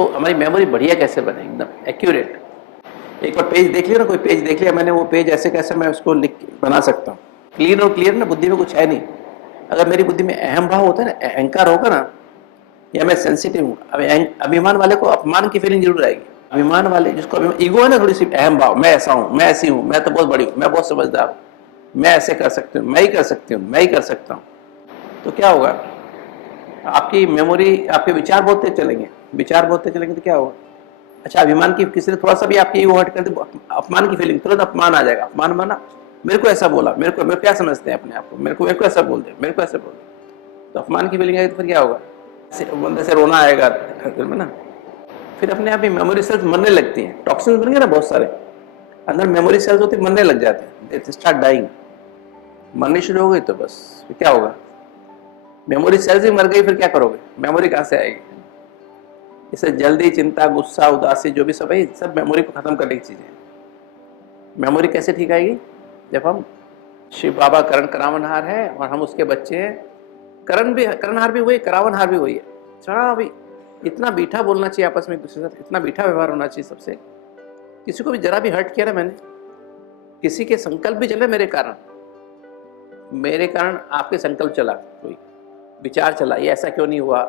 तो हमारी मेमोरी बढ़िया कैसे बने, एकदम एक्यूरेट। एक बार पेज देख लिया ना, कोई पेज देख लिया मैंने, वो पेज ऐसे कैसे मैं उसको लिख बना सकता हूँ, क्लीन और क्लियर ना, बुद्धि में कुछ है नहीं। अगर मेरी बुद्धि में अहम भाव होता है ना, अहंकार होगा ना, या मैं सेंसिटिव हूँ, अभिमान वाले को अपमान की फीलिंग जरूर आएगी। अभिमान वाले जिसको ईगो है ना, थोड़ी सी अहम भाव, मैं ऐसा हूँ, मैं ऐसी हूँ, मैं तो बहुत बड़ी हूँ, मैं बहुत समझदार हूँ, मैं ऐसे कर सकती हूँ, मैं ही कर सकती हूँ, मैं ही कर सकता हूँ, तो क्या होगा, आपकी मेमोरी, आपके विचार बहुत तेज चलेंगे। विचार बहुत तेज चलेंगे तो क्या होगा, अच्छा अभिमान की, किसी ने थोड़ा सा भी आपकी ईगो हर्ट कर दे, अपमान की फीलिंग, तुरंत अपमान आ जाएगा। अपमान माना, मेरे को ऐसा बोला, मेरे को क्या समझते हैं अपने आप को, मेरे को ऐसा बोल दे, मेरे को ऐसा बोल दे, तो अपमान की फीलिंग आएगी तो फिर क्या होगा, बंदे से रोना आएगा दिल में ना। फिर अपने आप ही मेमोरी सेल्स मरने लगती हैं, टॉक्सिन्स बन गए ना बहुत सारे अंदर, मेमोरी सेल्स होते मरने लग जाते हैं, दे स्टार्ट डाइंग। मरनी शुरू हो गई तो बस फिर क्या होगा, मेमोरी सेल्स ही मर गई, फिर क्या करोगे, मेमोरी कहाँ से आएगी। इससे जल्दी, चिंता, गुस्सा, उदासी, जो भी सब है, सब मेमोरी को खत्म करने की चीजें हैं। मेमोरी कैसे ठीक आएगी, जब हम, शिव बाबा करण करावनहार है और हम उसके बच्चे हैं, करणहार भी हुए, करावनहार भी हुई है। चढ़ा अभी इतना मीठा बोलना चाहिए आपस में एक दूसरे के साथ, इतना मीठा व्यवहार होना चाहिए सबसे। किसी को भी जरा भी हर्ट किया ना मैंने, किसी के संकल्प भी चले मेरे कारण आपके संकल्प चला, कोई विचार चला, ये ऐसा क्यों नहीं हुआ,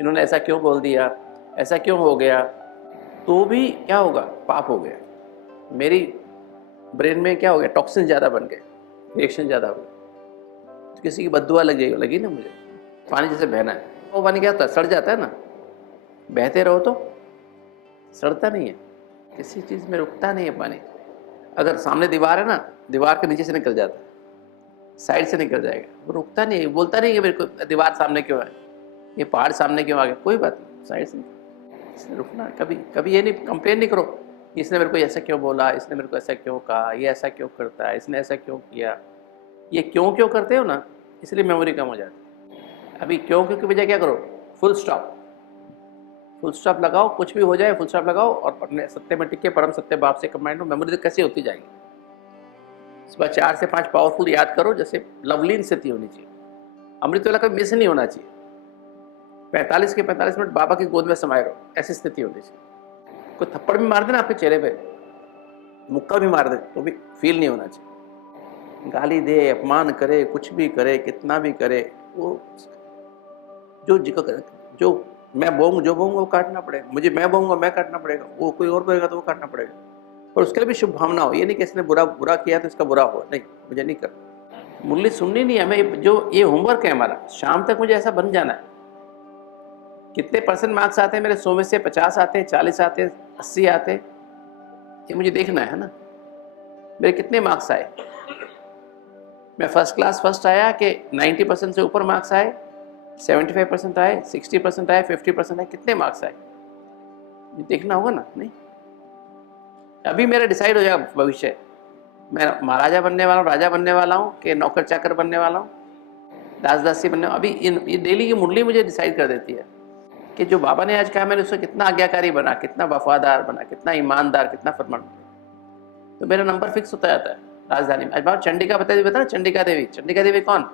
इन्होंने ऐसा क्यों बोल दिया, ऐसा क्यों हो गया, तो भी क्या होगा, पाप हो गया। मेरी ब्रेन में क्या हो गया, टॉक्सिन ज़्यादा बन गए, रिएक्शन ज़्यादा हो गया, तो किसी की बद्दुआ लगी ना मुझे। पानी जैसे बहना है, वो पानी क्या होता है, सड़ जाता है ना, बहते रहो तो सड़ता नहीं है, किसी चीज़ में रुकता नहीं है पानी। अगर सामने दीवार है ना, दीवार के नीचे से निकल जाता है, साइड से निकल जाएगा, वो रुकता नहीं है, बोलता नहीं कि मेरे को दीवार सामने क्यों है, ये पहाड़ सामने क्यों आ गया, कोई बात नहीं, साइड से रुकना। कभी कभी ये नहीं कंप्लेन नहीं करो, इसने मेरे को ऐसा क्यों बोला, इसने मेरे को ऐसा क्यों कहा, ये ऐसा क्यों करता है, इसने ऐसा क्यों किया, ये क्यों करते हो ना, इसलिए मेमोरी कम हो जाती है। अभी क्यों की बजाय क्या करो, फुल स्टॉप लगाओ, कुछ भी हो जाए फुल स्टॉप लगाओ, और अपने सत्य में टिके, परम सत्य बाप से कमांड हो, मेमोरी तो कैसे होती जाएगी। सुबह 4 से 5 पावरफुल याद करो, जैसे लवलीन स्थिति होनी चाहिए, अमृत वाला कभी मिस नहीं होना चाहिए, 45 के 45 मिनट बाबा की गोद में समाये रहो, ऐसी स्थिति होनी चाहिए। कोई थप्पड़ भी मार दे ना आपके चेहरे पे, मुक्का भी मार दे, तो भी फील नहीं होना चाहिए। गाली दे, अपमान करे, कुछ भी करे, कितना भी करे, वो जो मैं बोऊंगा वो काटना पड़ेगा मुझे, मैं बोऊंगा मैं काटना पड़ेगा, वो कोई और बोलेगा तो वो काटना पड़ेगा। और उसके लिए भी शुभ भावना हो, ये नहीं कि इसने बुरा किया तो इसका बुरा हो, नहीं, मुझे नहीं करना। मुरली सुननी नहीं है हमें, जो ये होमवर्क है हमारा, शाम तक मुझे ऐसा बन जाना है। कितने % मार्क्स आते हैं मेरे, 100 में से 50 आते हैं, 40 आते हैं, 80 आते हैं, ये मुझे देखना है ना, मेरे कितने मार्क्स आए, मैं फर्स्ट क्लास फर्स्ट आया कि 90% से ऊपर मार्क्स आए, 75% आए, 60% आए, 50% आए, कितने मार्क्स आए, ये देखना होगा ना। नहीं, अभी मेरा डिसाइड हो जाएगा भविष्य, मैं महाराजा बनने वाला हूँ, राजा बनने वाला हूँ, कि नौकर चाकर बनने वाला हूँ, दास दासी बनने वाला। अभी ये डेली की मुरली मुझे डिसाइड कर देती है कि जो बाबा ने आज कहा, मैंने उससे कितना आज्ञाकारी बना, कितना वफादार बना, कितना ईमानदार, कितना फरमान, तो मेरा नंबर फिक्स होता जाता है राजधानी में। आज बाबा चंडिका बता ना, चंडिका देवी कौन,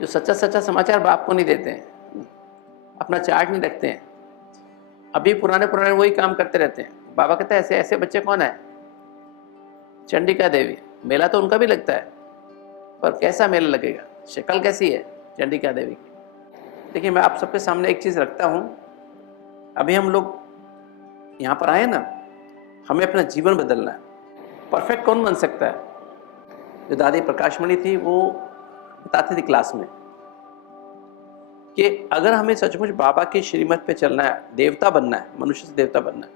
जो सच्चा समाचार बाप को नहीं देते हैं, अपना चार्ट नहीं रखते हैं, अभी पुराने वही काम करते रहते हैं। बाबा कहते हैं ऐसे बच्चे कौन है, चंडिका देवी। मेला तो उनका भी लगता है, पर कैसा मेला लगेगा, शक्ल कैसी है चंडिका देवी की। देखिए, मैं आप सबके सामने एक चीज रखता हूं, अभी हम लोग यहाँ पर आए ना, हमें अपना जीवन बदलना है। परफेक्ट कौन बन सकता है, जो दादी प्रकाशमणि थी वो बताती थी क्लास में, कि अगर हमें सचमुच बाबा की श्रीमत पे चलना है, देवता बनना है, मनुष्य से देवता बनना है,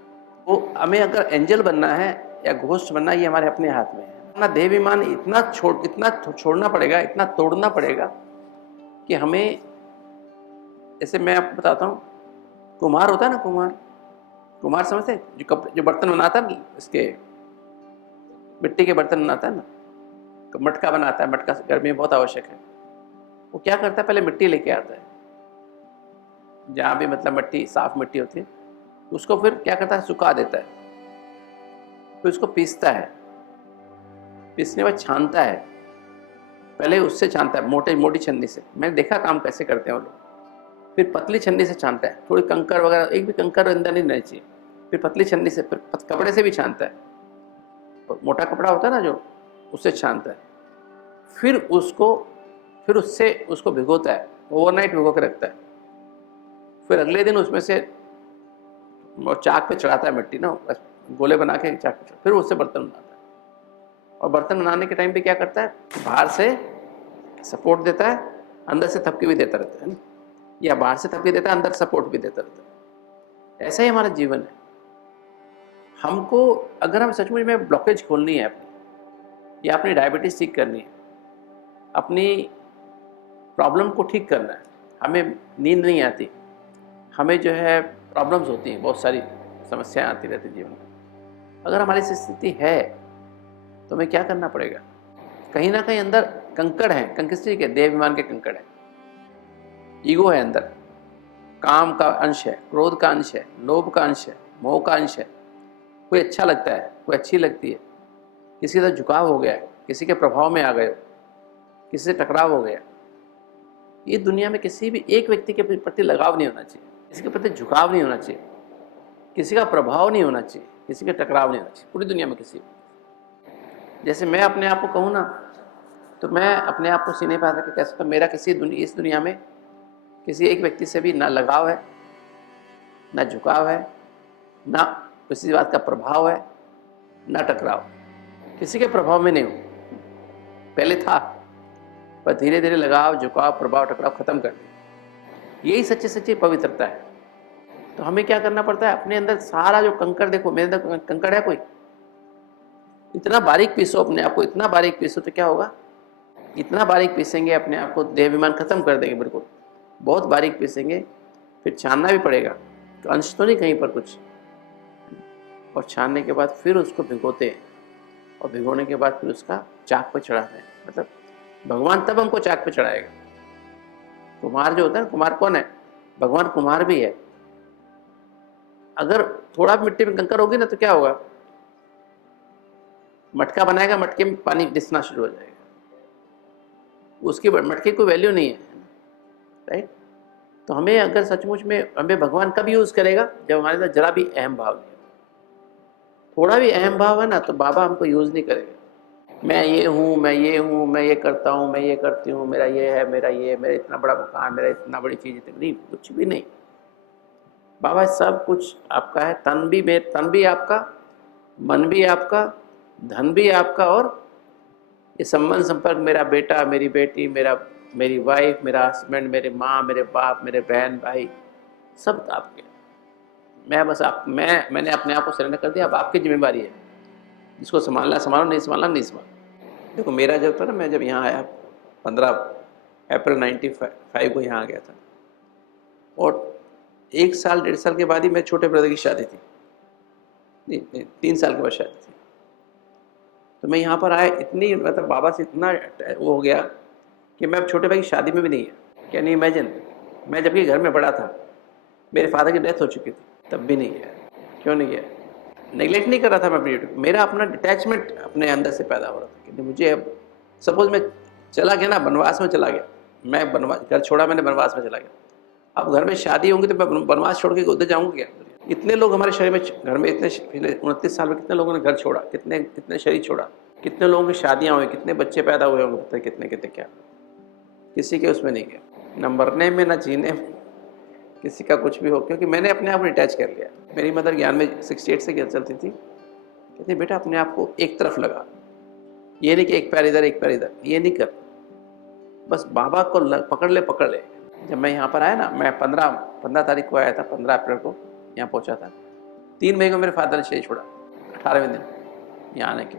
तो हमें अगर एंजल बनना है या घोस्ट बनना है, ये हमारे अपने हाथ में है। अपना देवाभिमान इतना छोड़ना पड़ेगा, इतना तोड़ना पड़ेगा कि हमें, जैसे मैं आपको बताता हूँ, कुम्हार होता है ना, कुम्हार समझते हैं, जो बर्तन बनाता है ना, इसके मिट्टी के बर्तन बनाता है ना, मटका बनाता है, मटका गर्मी में बहुत आवश्यक है। वो क्या करता है, पहले मिट्टी लेके आता है, जहाँ भी मतलब मिट्टी, साफ मिट्टी होती है, उसको फिर क्या करता है, सुखा देता है, फिर उसको पीसता है, पीसने के बाद छानता है, पहले उससे छानता है, मोटी छन्नी से। मैंने देखा काम कैसे करते हैं वो लोग, फिर पतली छन्नी से छानता है, थोड़ी कंकर वगैरह, एक भी कंकर अंदर नहीं रहनी चाहिए। फिर पतली छन्नी से, फिर कपड़े से भी छानता है, मोटा कपड़ा होता है ना जो, उससे छानता है। फिर उससे उसको भिगोता है, ओवरनाइट भिगो के रखता है। फिर अगले दिन उसमें से चाक पे चढ़ाता है मिट्टी ना, गोले बना के चाक पे, फिर उससे बर्तन बनाता है। और बर्तन बनाने के टाइम पे क्या करता है, बाहर से सपोर्ट देता है, अंदर से थपकी भी देता रहता है ना, या बाहर से थपकी देता है, अंदर सपोर्ट भी देता रहता है। ऐसा ही हमारा जीवन है। हमको अगर हम सचमुच में ब्लॉकेज खोलनी है अपनी, या अपनी डायबिटीज़ ठीक करनी है, अपनी प्रॉब्लम को ठीक करना है, हमें नींद नहीं आती, हमें जो है प्रॉब्लम्स होती हैं, बहुत सारी समस्याएं आती रहती जीवन में, अगर हमारी स्थिति है तो हमें क्या करना पड़ेगा? कहीं ना कहीं अंदर कंकड़ हैं, किस चीज़ के? देहाभिमान के कंकड़ हैं, ईगो है अंदर, काम का अंश है, क्रोध का अंश है, लोभ का अंश है, मोह का अंश है। कोई अच्छा लगता है, कोई अच्छी लगती है, किसी का झुकाव हो गया है, किसी के प्रभाव में आ गए हो, किसी से टकराव हो गया। ये दुनिया में किसी भी एक व्यक्ति के प्रति लगाव नहीं होना चाहिए, किसी के प्रति झुकाव नहीं होना चाहिए, किसी का प्रभाव नहीं होना चाहिए, किसी का टकराव नहीं होना चाहिए पूरी दुनिया में किसी। जैसे मैं अपने आप को कहूँ ना, तो मैं अपने आप को सीने पर हाथ रख के कह सकता हूँ, मेरा इस दुनिया में किसी एक व्यक्ति से भी ना लगाव है, ना झुकाव है, ना किसी बात का प्रभाव है, ना टकराव। किसी के प्रभाव में नहीं हूँ, पहले था, पर धीरे धीरे लगाव, झुकाव, प्रभाव, टकराव खत्म कर दिया। यही सच्ची सच्ची पवित्रता है। तो हमें क्या करना पड़ता है, अपने अंदर सारा जो कंकड़, देखो मेरे अंदर कंकड़ है कोई, इतना बारीक पीसो अपने आप को, इतना बारीक पीसो तो क्या होगा, इतना बारीक पीसेंगे अपने आप को, देहाभिमान खत्म कर देंगे बिल्कुल, बहुत बारीक पीसेंगे। फिर छानना भी पड़ेगा, तो अंश तो नहीं कहीं पर कुछ, और छानने के बाद फिर उसको भिगोते हैं, और भिगोने के बाद फिर उसका चाक पर चढ़ाते हैं। मतलब भगवान तब हमको चाक पे चढ़ाएगा। कुम्हार जो होता है, कुम्हार कौन है? भगवान कुम्हार भी है। अगर थोड़ा मिट्टी में कंकर होगी ना तो क्या होगा, मटका बनाएगा, मटके में पानी रिसना शुरू हो जाएगा, उसकी मटके की कोई वैल्यू नहीं है, राइट? तो हमें अगर सचमुच में, हमें भगवान कब यूज करेगा, जब हमारे अंदर जरा भी अहम भाव नहीं, थोड़ा भी अहम भाव है ना, तो बाबा हमको यूज नहीं करेगा। मैं ये हूँ, मैं ये हूँ, मैं ये करता हूँ, मैं ये करती हूँ, मेरा ये है, मेरा इतना बड़ा मकान, मेरा इतना बड़ी चीज़, नहीं, कुछ भी नहीं। बाबा सब कुछ आपका है, तन भी आपका, मन भी आपका, धन भी आपका, और ये संबंध संपर्क, मेरा बेटा, मेरी बेटी, मेरी वाइफ, मेरा हस्बैंड, मेरे माँ, मेरे बाप, मेरे बहन भाई, सब आपके। मैं बस मैंने अपने आप को सरेंडर कर दिया, अब आपकी जिम्मेवारी है, जिसको संभालना संभालो, नहीं संभालना नहीं संभालो। देखो मेरा जब था ना, मैं जब यहाँ आया 15 अप्रैल 95 को यहाँ आ गया था, और 1 साल 1.5 साल के बाद ही मेरे छोटे ब्रदर की शादी थी, नहीं 3 साल के बाद शादी थी। तो मैं यहाँ पर आया, इतनी मतलब बाबा से इतना वो हो गया कि मैं अब छोटे भाई की शादी में भी नहीं है। कैन यू इमेजिन, मैं जबकि घर में बड़ा था, मेरे फादर की डेथ हो चुकी थी, तब भी नहीं गया। क्यों नहीं गया? नेगलेक्ट नहीं कर रहा था मैं अपनी ड्यूटी, मेरा अपना डिटैचमेंट अपने अंदर से पैदा हो रहा था कि मुझे अब, सपोज मैं चला गया ना, बनवास में चला गया, मैं घर छोड़ा, मैंने बनवास में चला गया, अब घर में शादी होंगी तो मैं बनवास छोड़ के उधर जाऊँगा क्या? इतने लोग हमारे शरीर में, घर में इतने, पिछले 29 साल में कितने लोगों ने घर छोड़ा, कितने शरीर छोड़ा, कितने लोगों की शादियाँ हुई, कितने बच्चे पैदा हुए होंगे, पता कितने क्या, किसी के उसमें नहीं गया, न मरने में न जीने में, किसी का कुछ भी हो, क्योंकि मैंने अपने आप को अटैच कर लिया। मेरी मदर ज्ञान में 68 से चलती थी, कहती बेटा अपने आप को एक तरफ लगा, ये नहीं कि एक पैर इधर एक पैर इधर, ये नहीं कर, बस बाबा को पकड़ ले। जब मैं यहाँ पर आया ना, मैं 15 तारीख को आया था, 15 अप्रैल को यहाँ पहुँचा था, 3 मई को मेरे फादर ने शरीर छोड़ा, 18वें दिन यहाँ आने के,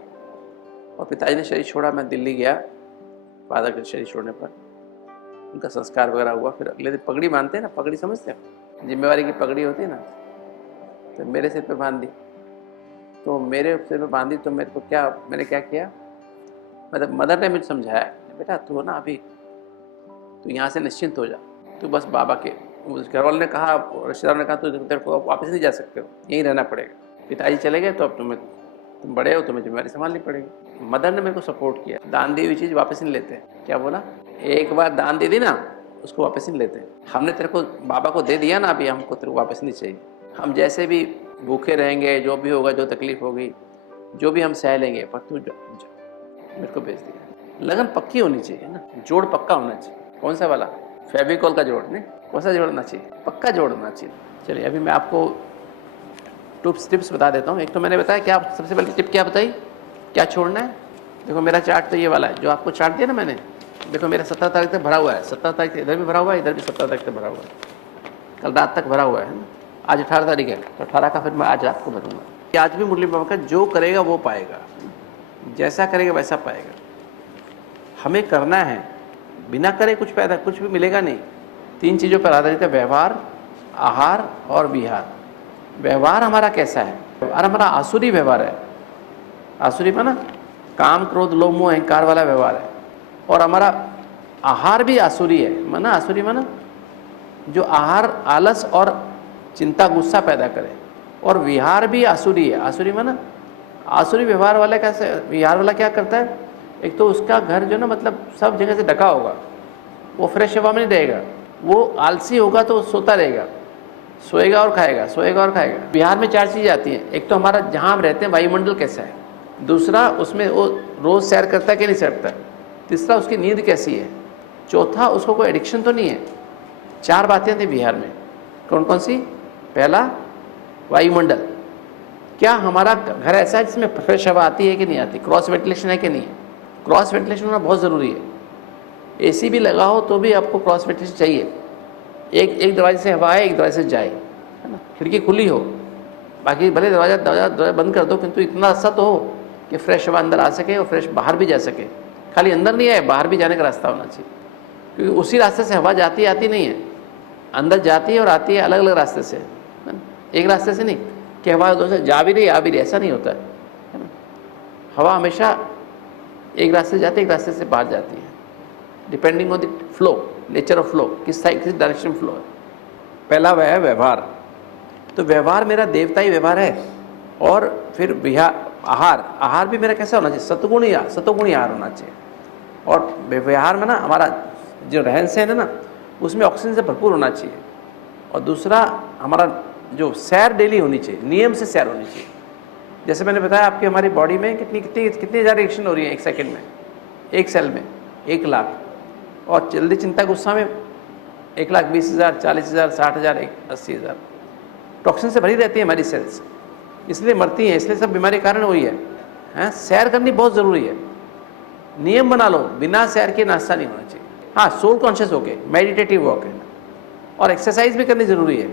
और पिताजी ने शरीर छोड़ा, मैं दिल्ली गया, फादर के शरीर छोड़ने पर उनका संस्कार वगैरह हुआ। फिर अगले दिन पगड़ी बांधते हैं ना, पगड़ी समझते हैं, जिम्मेवारी की पगड़ी होती है ना, तो मेरे सिर पे बांध दी, तो मेरे सिर पे बांधी, तो मैंने क्या किया, मतलब मदर ने मुझे समझाया, बेटा तू ना अभी, तू यहाँ से निश्चिंत हो जा, तू बस बाबा के, उस घर वाले ने कहा, रिश्तेदार ने कहा तू तेरे को वापस नहीं जा सकते हो, यहीं रहना पड़ेगा, पिताजी चले गए तो अब तुम बड़े हो, तुम्हें जिम्मेवारी संभालनी पड़ेगी। मदर ने मेरे को सपोर्ट किया, दान दी हुई चीज़ वापस नहीं लेते। क्या बोला, एक बार दान दे दी ना, उसको वापस नहीं लेते। हमने तेरे को बाबा को दे दिया ना, अभी हमको तेरे को वापस नहीं चाहिए। हम जैसे भी भूखे रहेंगे, जो भी होगा, जो तकलीफ होगी, जो भी हम सह लेंगे, पर तू मेरे को भेज दिया। लगन पक्की होनी चाहिए ना, जोड़ पक्का होना चाहिए। कौन सा वाला? फेविकॉल का जोड़ नहीं, कौन सा जोड़ना चाहिए? पक्का जोड़ना चाहिए। चलिए अभी मैं आपको टिप्स बता देता हूँ। एक तो मैंने बताया क्या, सबसे पहले टिप क्या बताई, क्या छोड़ना है। देखो मेरा चार्ट तो ये वाला है जो आपको चार्ट दिया ना मैंने। देखो मेरा 17 तारीख तक भरा हुआ है, 17 तारीख इधर भी भरा हुआ है, इधर भी 17 तारीख तक भरा हुआ है। कल रात तक भरा हुआ है ना, आज 18 तारीख है, तो 18 का फिर मैं आज रात को भरूँगा। कि आज भी मुरली बाबा का जो करेगा वो पाएगा, जैसा करेगा वैसा पाएगा। हमें करना है, बिना करे कुछ पैदा कुछ भी मिलेगा नहीं। 3 चीज़ों पर आधारित है, व्यवहार, आहार और विहार। व्यवहार हमारा कैसा है? व्यवहार हमारा आसुरी व्यवहार है। आसुरी माना काम, क्रोध, लोभ, मोह, अहंकार वाला व्यवहार है। और हमारा आहार भी आसुरी है। माना आसुरी माना जो आहार आलस और चिंता, गुस्सा पैदा करे। और विहार भी आसुरी है। आसुरी माना आसुरी व्यवहार वाला कैसे? विहार वाला क्या करता है? एक तो उसका घर जो ना मतलब सब जगह से ढका होगा, वो फ्रेश हवा में नहीं रहेगा, वो आलसी होगा तो सोता रहेगा, सोएगा और खाएगा, सोएगा और खाएगा। बिहार में 4 चीज़ें आती हैं। एक तो हमारा जहाँ हम रहते हैं वायुमंडल कैसा है, दूसरा उसमें वो रोज़ सैर करता है कि नहीं करता है, तीसरा उसकी नींद कैसी है, चौथा उसको कोई एडिक्शन तो नहीं है। 4 बातें थी बिहार में। कौन कौन सी? पहला वायुमंडल, क्या हमारा घर ऐसा है जिसमें फ्रेश हवा आती है कि नहीं आती, क्रॉस वेंटिलेशन है कि नहीं है। क्रॉस वेंटिलेशन होना बहुत ज़रूरी है। एसी भी लगा हो तो भी आपको क्रॉस वेंटिलेशन चाहिए। एक दरवाजे से हवा आए, एक दरवाजे से जाए, है ना। खिड़की खुली हो, बाकी भले दरवाजा बंद कर दो, किंतु इतना रास्ता तो हो कि फ्रेश हवा अंदर आ सके और फ्रेश बाहर भी जा सके। खाली अंदर नहीं आए, बाहर भी जाने का रास्ता होना चाहिए, क्योंकि उसी रास्ते से हवा जाती आती नहीं है, अंदर जाती है और आती है अलग अलग रास्ते से, है ना। एक रास्ते से नहीं कि हवा उधर से जा भी रही आ भी रही, ऐसा नहीं होता है ना। हवा हमेशा एक रास्ते से जाती है, एक रास्ते से बाहर जाती है, depending on the flow, nature of flow, किस डायरेक्शन फ्लो है। पहला वह है व्यवहार। तो व्यवहार मेरा देवताई व्यवहार है। और फिर आहार भी मेरा कैसा होना चाहिए? सतोगुणी आहार होना चाहिए। और व्यवहार में ना हमारा जो रहन सहन है ना, उसमें ऑक्सीजन से भरपूर होना चाहिए। और दूसरा हमारा जो सैर डेली होनी चाहिए, नियम से सैर होनी चाहिए। जैसे मैंने बताया आपकी हमारी बॉडी में कितनी हज़ार रिएक्शन हो रही है एक सेकेंड में, एक सेल में 1 लाख। और जल्दी चिंता गुस्सा में 1,20,000, 40,000, 60,000, 80,000 टॉक्सिन से भरी रहती है हमारी सेल्स, इसलिए मरती हैं। इसलिए सब बीमारी कारण वही है। सैर करनी बहुत ज़रूरी है। नियम बना लो, बिना सैर के नाश्ता नहीं होना चाहिए। हाँ, सोल कॉन्शियस होके मेडिटेटिव वॉक है। और एक्सरसाइज भी करनी ज़रूरी है।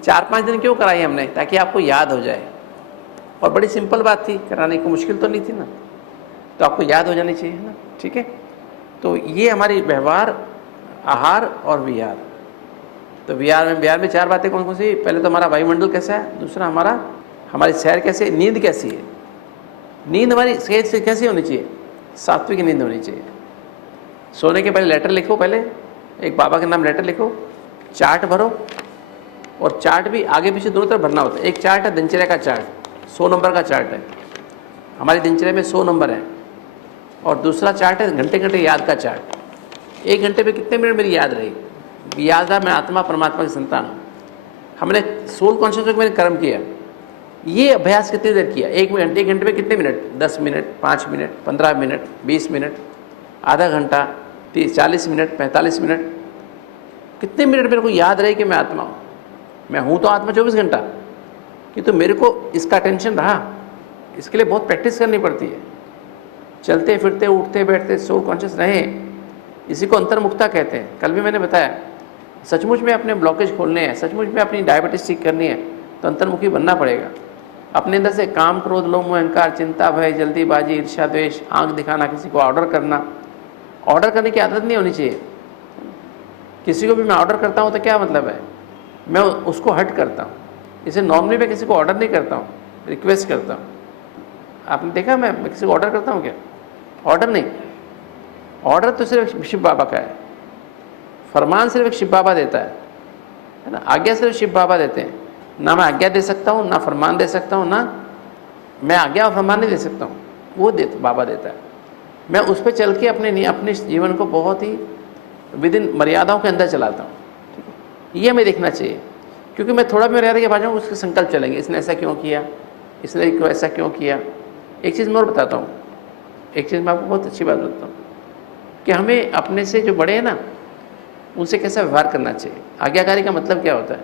4-5 दिन क्यों कराई हमने? ताकि आपको याद हो जाए। और बड़ी सिंपल बात थी, कराने को मुश्किल तो नहीं थी ना, तो आपको याद हो जानी चाहिए ना। ठीक है, तो ये हमारी व्यवहार, आहार और विहार। तो बिहार में 4 बातें कौन कौन सी? पहले तो हमारा वायुमंडल कैसा है, दूसरा हमारी सैर कैसे, नींद कैसी है। नींद हमारी सेहत से कैसी होनी चाहिए? सात्विक नींद होनी चाहिए। सोने के पहले लेटर लिखो, पहले एक बाबा के नाम लेटर लिखो, चार्ट भरो। और चार्ट भी आगे पीछे दोनों तरफ भरना होता है। एक चार्ट है दिनचर्या का चार्ट, 100 नंबर का चार्ट है। हमारी दिनचर्या में 100 नंबर है। और दूसरा चार्ट है घंटे घंटे याद का चार्ट। 1 घंटे में कितने मिनट मेरी याद रही, याद रहा मैं आत्मा परमात्मा की संतान हूँ। हमने सोल कॉन्शियस में मैंने कर्म किया, ये अभ्यास कितनी देर किया? 1 घंटे में कितने minute? 10 minute, 5 minute, 15 minute, 20 minute, आधा घंटा, 40 मिनट, 45 मिनट। कितने मिनट मेरे को याद रहे कि मैं आत्मा हूँ, मैं हूँ तो आत्मा 24 घंटा। कि तो मेरे को इसका टेंशन रहा, इसके लिए बहुत प्रैक्टिस करनी पड़ती है। चलते फिरते उठते बैठते सोल कॉन्शियस रहें, इसी को अंतर्मुखता कहते हैं। कल भी मैंने बताया, सचमुच में अपने ब्लॉकेज खोलने हैं, सचमुच में अपनी डायबिटीज ठीक करनी है, तो अंतर्मुखी बनना पड़ेगा। अपने अंदर से काम, क्रोध, लोभ, मोह, अहंकार, चिंता, भय, जल्दीबाजी, ईर्ष्या, द्वेष, आंख दिखाना, किसी को ऑर्डर करना, ऑर्डर करने की आदत नहीं होनी चाहिए। किसी को भी मैं ऑर्डर करता हूँ तो क्या मतलब है? मैं उसको हट करता हूँ। इसे नॉर्मली मैं किसी को ऑर्डर नहीं करता हूँ, रिक्वेस्ट करता हूँ। आपने देखा मैं किसी को ऑर्डर करता हूँ क्या? ऑर्डर नहीं, ऑर्डर तो सिर्फ शिव बाबा का है। फरमान सिर्फ एक शिव बाबा देता है ना। आज्ञा सिर्फ शिव बाबा देते हैं। ना मैं आज्ञा दे सकता हूँ, ना फरमान दे सकता हूँ, ना मैं आज्ञा और फरमान नहीं दे सकता हूँ, वो बाबा देता है। मैं उस पर चल के अपने जीवन को बहुत ही विद इन मर्यादाओं के अंदर चलाता हूँ, ठीक है। ये हमें देखना चाहिए, क्योंकि मैं थोड़ा भी मर्यादा के बाजू उसके संकल्प चलेंगे, इसने ऐसा क्यों किया, इसने क्यों ऐसा क्यों किया। एक चीज़ मैं और बताता हूँ, एक चीज़ मैं आपको बहुत अच्छी बात बताता हूँ कि हमें अपने से जो बड़े हैं ना, उनसे कैसा व्यवहार करना चाहिए। आज्ञाकारी का मतलब क्या होता है,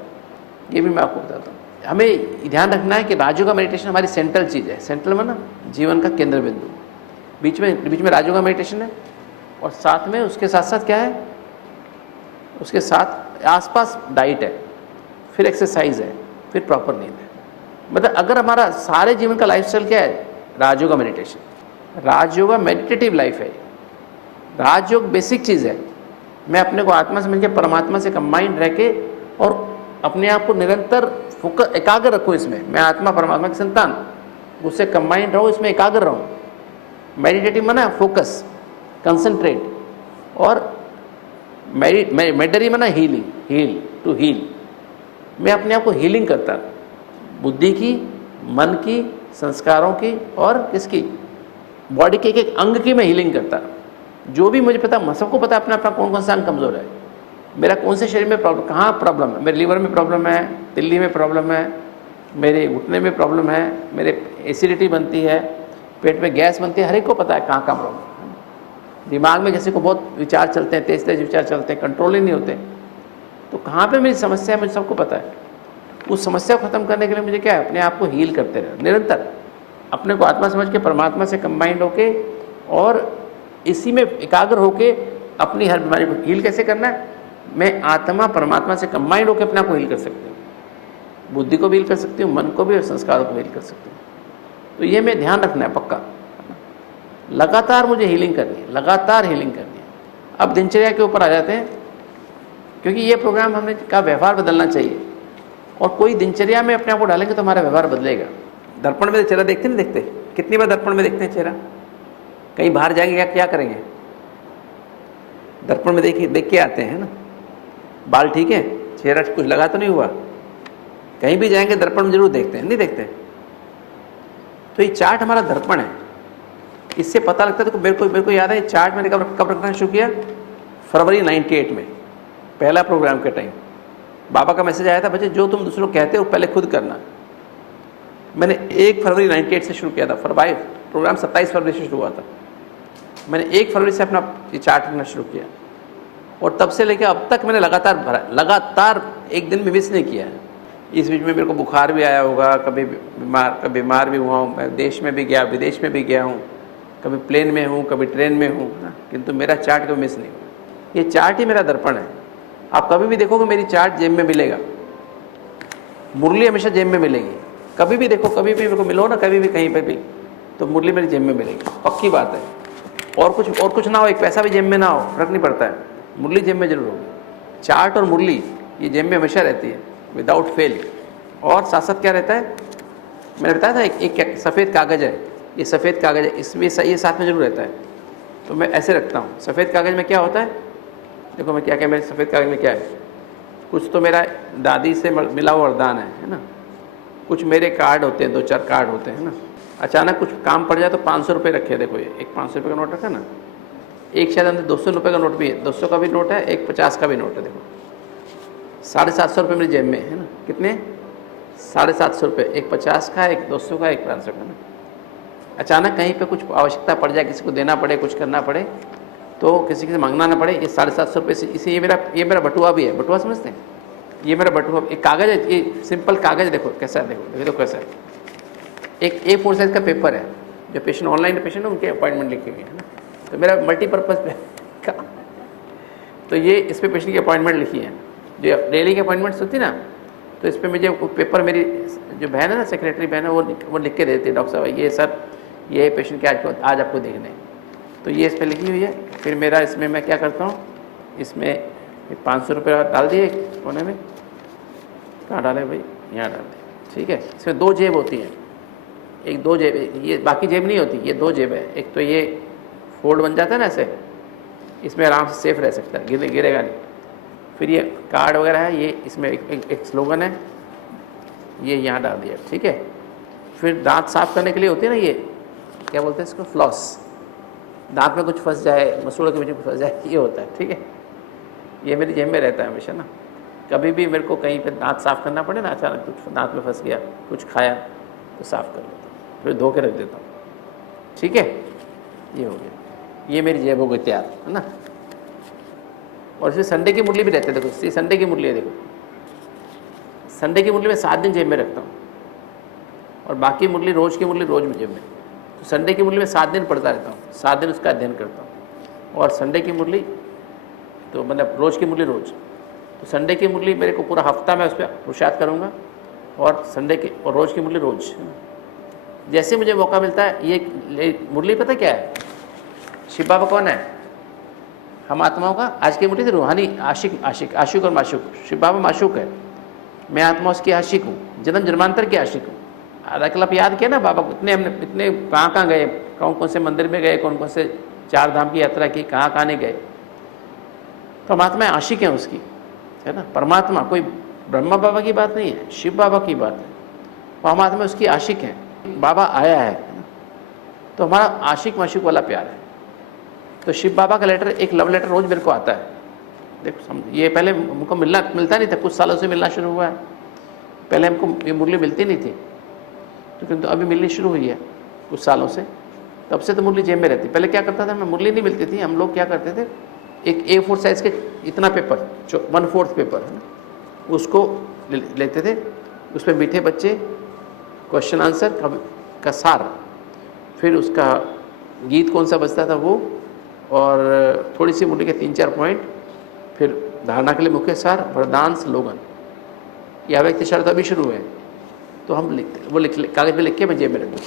ये भी मैं आपको बताता हूँ। हमें ध्यान रखना है कि राजयोगा मेडिटेशन हमारी सेंट्रल चीज़ है। सेंट्रल में ना जीवन का केंद्र बिंदु, बीच में राजयोगा मेडिटेशन है, और साथ में उसके साथ साथ क्या है, उसके साथ आसपास डाइट है, फिर एक्सरसाइज है, फिर प्रॉपर नींद है। मतलब अगर हमारा सारे जीवन का लाइफस्टाइल क्या है, Rajyoga meditation, Rajyoga meditative life है। राजयोग बेसिक चीज़ है। मैं अपने को आत्मा समझ के परमात्मा से कंबाइंड रह के और अपने आप को निरंतर फोकस एकाग्र रखूँ इसमें, मैं आत्मा परमात्मा की संतान, उससे कंबाइंड रहूँ, इसमें एकाग्र रहूँ। मेडिटेटिव माना फोकस, कंसंट्रेट, और मेडरी माना हीलिंग, हील टू हील। मैं अपने आप को हीलिंग करता, बुद्धि की, मन की, संस्कारों की, और किसकी, बॉडी के एक अंग की मैं हीलिंग करता। जो भी मुझे पता, सबको पता अपना अपना कौन कौन सा अंग कमज़ोर है, मेरा कौन से शरीर में प्रॉब्लम, कहाँ प्रॉब्लम है, मेरे लीवर में प्रॉब्लम है, तिल्ली में प्रॉब्लम है, मेरे घुटने में प्रॉब्लम है, मेरे एसिडिटी बनती है, पेट में गैस बनती है, हर एक को पता है कहाँ कहाँ प्रॉब्लम है। दिमाग में किसी को बहुत विचार चलते हैं, तेज तेज विचार चलते हैं, कंट्रोल ही नहीं होते, तो कहाँ पे मेरी समस्या है मुझे सबको पता है। उस समस्या को ख़त्म करने के लिए मुझे क्या है, अपने आप को हील करते रहे, निरंतर अपने को आत्मा समझ के परमात्मा से कंबाइंड होके और इसी में एकाग्र होके अपनी हर बीमारी को हील कैसे करना है। मैं आत्मा परमात्मा से कंबाइंड होकर अपने आप को हील कर सकती हूँ, बुद्धि को भी हील कर सकती हूँ, मन को भी और संस्कारों को हील कर सकती हूँ। तो ये मैं ध्यान रखना है पक्का, लगातार मुझे हीलिंग करनी है, लगातार हीलिंग करनी है। अब दिनचर्या के ऊपर आ जाते हैं, क्योंकि ये प्रोग्राम हमने का व्यवहार बदलना चाहिए, और कोई दिनचर्या में अपने आप को डालेंगे तो हमारा व्यवहार बदलेगा। दर्पण में चेहरा देखते नहीं देखते, कितनी बार दर्पण में देखते हैं चेहरा, कहीं बाहर जाएंगे क्या करेंगे, दर्पण में देख के आते हैं ना, बाल ठीक है, चेहरा कुछ लगा तो नहीं हुआ, कहीं भी जाएंगे दर्पण में जरूर देखते हैं, नहीं देखते। तो ये चार्ट हमारा दर्पण है, इससे पता लगता है। तो मेरे को याद है, चार्ट मैंने कब रखना शुरू किया, फरवरी 98 में, पहला प्रोग्राम के टाइम बाबा का मैसेज आया था, बच्चे जो तुम दूसरों को कहते हो पहले खुद करना। मैंने 1 फरवरी 98 से शुरू किया था, प्रोग्राम 27 फरवरी से शुरू हुआ था। मैंने 1 फरवरी से अपना ये चार्ट रखना शुरू किया, और तब से लेकर अब तक मैंने लगातार भरा, लगातार एक दिन में मिस नहीं किया है। इस बीच में मेरे को बुखार भी आया होगा, कभी बीमार भी हुआ हूँ, मैं देश में भी गया, विदेश में भी गया हूँ, कभी प्लेन में हूँ, कभी ट्रेन में हूँ ना, किंतु मेरा चार्ट कभी मिस नहीं हुआ। ये चार्ट ही मेरा दर्पण है। आप कभी भी देखोगे मेरी चार्ट जेब में मिलेगा, मुरली हमेशा जेब में मिलेगी। कभी भी देखो, कभी भी मेरे को मिलो ना, कभी भी कहीं पर भी, तो मुरली मेरी जेब में मिलेगी, पक्की बात है। और कुछ ना हो, एक पैसा भी जेब में ना हो, फर्क नहीं पड़ता है, मुरली जेब में जरूर होगी। चार्ट और मुरली ये जेब में हमेशा रहती है, विदाउट फेल। और साथ साथ क्या रहता है, मैंने बताया था, एक सफ़ेद कागज़ है, ये सफ़ेद कागज़ है, इसमें ये साथ में जरूर रहता है। तो मैं ऐसे रखता हूँ। सफ़ेद कागज़ में क्या होता है, देखो मैं क्या मेरे सफ़ेद कागज़ में क्या है, कुछ तो मेरा दादी से मिला हुआ वरदान है ना, कुछ मेरे कार्ड होते हैं, 2-4 कार्ड होते हैं ना। अचानक कुछ काम पड़ जाए तो 500 रुपये रखे, देखो ये एक 500 रुपये का नोट रखा ना, एक शायद अंदर 200 रुपये का नोट भी है, 200 का भी नोट है, एक 50 का भी नोट है। देखो 750 रुपये मेरी जेब में है ना, कितने, 750 रुपये, एक 50 का, एक 200 का, एक 500 का ना। अचानक कहीं पे कुछ आवश्यकता पड़ जाए, किसी को देना पड़े, कुछ करना पड़े, तो किसी से मांगना ना पड़े, ये 750 रुपये से इसे ये मेरा बटुआ भी है। बटुआ समझते हैं, ये मेरा बटुआ, एक कागज़ है, ये सिंपल कागज़, देखो कैसा है, देखो कैसा है, एक A4 साइज़ का पेपर है। जो पेशेंट ऑनलाइन पेशेंट है उनके अपॉइंटमेंट लिखी हुई है ना, तो मेरा मल्टीपर्पज़ का, तो ये इस पर पेशेंट की अपॉइंटमेंट लिखी है, जो डेली की अपॉइंटमेंट्स होती है ना, तो इस पर मुझे पेपर, मेरी जो बहन है ना, सेक्रेटरी बहन है, वो लिख के देती है, डॉक्टर साहब ये सर ये पेशेंट के आज आपको देखने, तो ये इस पर लिखी हुई है। फिर मेरा इसमें मैं क्या करता हूँ, इसमें 500 रुपये डाल दिए कोने में, कहाँ डाले भाई, यहाँ डाल दिए, ठीक है। इसमें 2 जेब होती हैं, एक 2 जेब, ये बाकी जेब नहीं होती, ये 2 जेब है। एक तो ये फोल्ड बन जाता है ना ऐसे, इसमें आराम से सेफ रह सकता है, गिरेगा नहीं। फिर ये कार्ड वगैरह है, ये इसमें एक स्लोगन है, ये यहाँ डाल दिया, ठीक है। फिर दांत साफ करने के लिए होती है ना, ये क्या बोलते हैं इसको, फ्लॉस, दांत में कुछ फंस जाए, मसूड़ों के बीच में फंस जाए, ये होता है, ठीक है। ये मेरी जेब में रहता है हमेशा ना। कभी भी मेरे को कहीं पे दांत साफ़ करना पड़े ना, अचानक कुछ दांत में फंस गया, कुछ खाया तो साफ़ कर लेता हूँ, फिर धो के रख देता हूँ। ठीक है, ये हो गया, ये मेरी जेब हो गई तैयार, है ना। और इसमें संडे की मुरली भी रहते हैं, देखो संडे की मुरली है, देखो संडे की मुरली मैं 7 दिन जेब में रखता हूँ, और बाकी मुरली रोज़ की मुरली रोज़ में जेब में। तो संडे की मुरली में 7 दिन पढ़ता रहता हूँ, 7 दिन उसका अध्ययन करता हूँ। और संडे की मुरली तो मतलब रोज़ की मुरली रोज़, तो संडे की मुरली मेरे को पूरा हफ्ता मैं उस पर पुरुषार्थ करूँगा, और संडे की और रोज़ की मुरली रोज़। जैसे मुझे मौका मिलता है, ये मुरली पता क्या है, शिव बाबा कौन है, हम आत्माओं का, आज की मुरली थी रूहानी आशिक, आशिक और माशूक। शिव बाबा माशूक है, मैं आत्मा उसकी आशिक हूँ, जन्म जन्मांतर की आशिक हूँ। आधा कल्प याद किया ना बाबा को, इतने कहाँ गए, कौन से मंदिर में गए, कौन से 4 धाम की यात्रा की, कहाँ नहीं गए। परमात्मा आशिक है उसकी, है ना। परमात्मा कोई ब्रह्मा बाबा की बात नहीं है, शिव बाबा की बात है। परमात्मा उसकी आशिक है, बाबा आया है ना? तो हमारा आशिक माशिक वाला प्यार है। तो शिव बाबा का लेटर, एक लव लेटर रोज़ मेरे को आता है। देखो ये पहले हमको मिलता नहीं था, कुछ सालों से मिलना शुरू हुआ है। पहले हमको ये मुरली मिलती नहीं थी, तो किंतु अभी मिलनी शुरू हुई है कुछ सालों से। तब से तो मुरली जेब में रहती। पहले क्या करता था मैं, मुरली नहीं मिलती थी, हम लोग क्या करते थे, एक A4 साइज़ के इतना पेपर, 1/4 पेपर है ना, उसको लेते थे, उस पर मीठे बच्चे, क्वेश्चन आंसर का सार, फिर उसका गीत कौन सा बजता था वो, और थोड़ी सी मुरली के 3-4 पॉइंट, फिर धारणा के लिए मुख्य सार, वरदान, स्लोगन। यह व्यक्ति शर्त अभी शुरू है, तो हम लिखते, वो कागज़ पे लिख के मैं जेब में रख दूँ,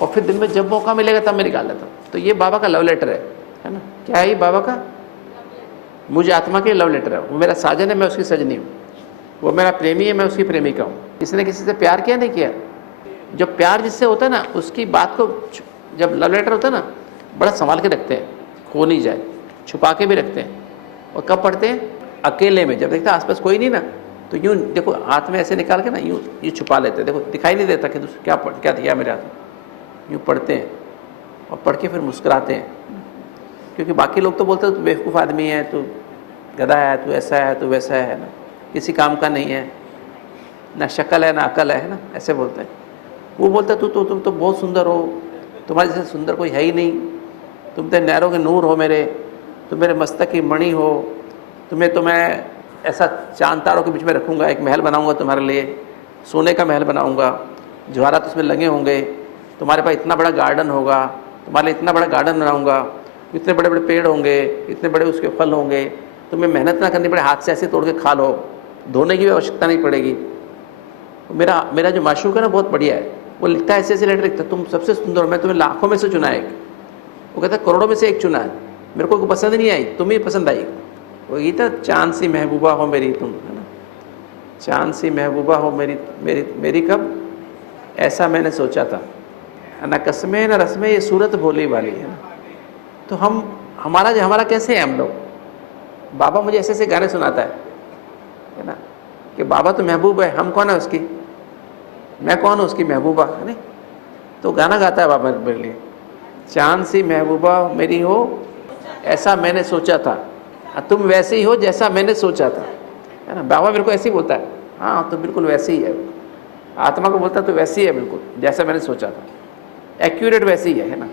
और फिर दिन में जब मौका मिलेगा तब मैं निकाल लेता हूँ। तो ये बाबा का लव लेटर है ना। क्या है ये बाबा का, मुझे आत्मा के लव लेटर है। वो मेरा साजन है, मैं उसकी सजनी हूँ। वो मेरा प्रेमी है, मैं उसकी प्रेमिका हूँ। किसी ने किसी से प्यार किया नहीं किया, जब प्यार जिससे होता है ना, उसकी बात को, जब लव लेटर होता है ना, बड़ा संभाल के रखते हैं, खो नहीं जाए, छुपा के भी रखते हैं। और कब पढ़ते हैं, अकेले में, जब देखते हैं आसपास कोई नहीं ना, तो यूँ देखो हाथ में ऐसे निकाल के ना यूँ छुपा लेते हैं। देखो दिखाई नहीं देता कि क्या दिया मेरे हाथ में, यूँ पढ़ते हैं, और पढ़ के फिर मुस्कुराते हैं। क्योंकि बाकी लोग तो बोलते हैं तू बेवकूफ़ आदमी है, तू गधा है, तू ऐसा है, तू वैसा है ना, किसी काम का नहीं है, ना शक्ल है ना अकल है ना, ऐसे बोलते हैं। वो बोलता है तुम तो बहुत सुंदर हो, तुम्हारे जैसे सुंदर कोई है ही नहीं, तुम तो नैरों के नूर हो मेरे, तुम मेरे मस्तक की मणि हो, तुम्हें तो मैं ऐसा चांद तारों के बीच में रखूँगा, एक महल बनाऊँगा तुम्हारे लिए, सोने का महल बनाऊँगा, जवाहरात उसमें लगे होंगे, तुम्हारे पास इतना बड़ा गार्डन होगा, तुम्हारे लिए इतना बड़ा गार्डन बनाऊँगा, इतने बड़े बड़े पेड़ होंगे, इतने बड़े उसके फल होंगे, तुम्हें मेहनत ना करनी पड़े, हाथ से ऐसे तोड़ के खा लो, धोने की भी आवश्यकता नहीं पड़ेगी। मेरा जो माशूक है ना, बहुत बढ़िया है। वो लिखता है, ऐसे लेटर लिखता है, तुम सबसे सुंदर हो, मैं तुम्हें लाखों में से चुना एक। वो कहता है करोड़ों में से एक चुना है, मेरे को पसंद नहीं आई, तुम्हें पसंद आई। वो ये था, चांद सी महबूबा हो मेरी तुम, है ना, चांद सी महबूबा हो मेरी मेरी मेरी कब, ऐसा मैंने सोचा था, न कसमें न रस्में, ये सूरत भोली वाली है ना। तो हमारा कैसे है हम लोग, बाबा मुझे ऐसे ऐसे गाने सुनाता है ना, कि बाबा तो महबूब है, हम कौन है उसकी, मैं कौन हूँ उसकी महबूबा, है नहीं। तो गाना गाता है बाबा मेरे लिए, चांद सी महबूबा मेरी हो, ऐसा मैंने सोचा था, तुम वैसे ही हो जैसा मैंने सोचा था, है ना। बाबा मेरे को ऐसे ही बोलता है, हाँ तो बिल्कुल वैसे ही है, आत्मा को बोलता है तो वैसे ही है, बिल्कुल जैसा मैंने सोचा था, एक्यूरेट वैसे ही है ना।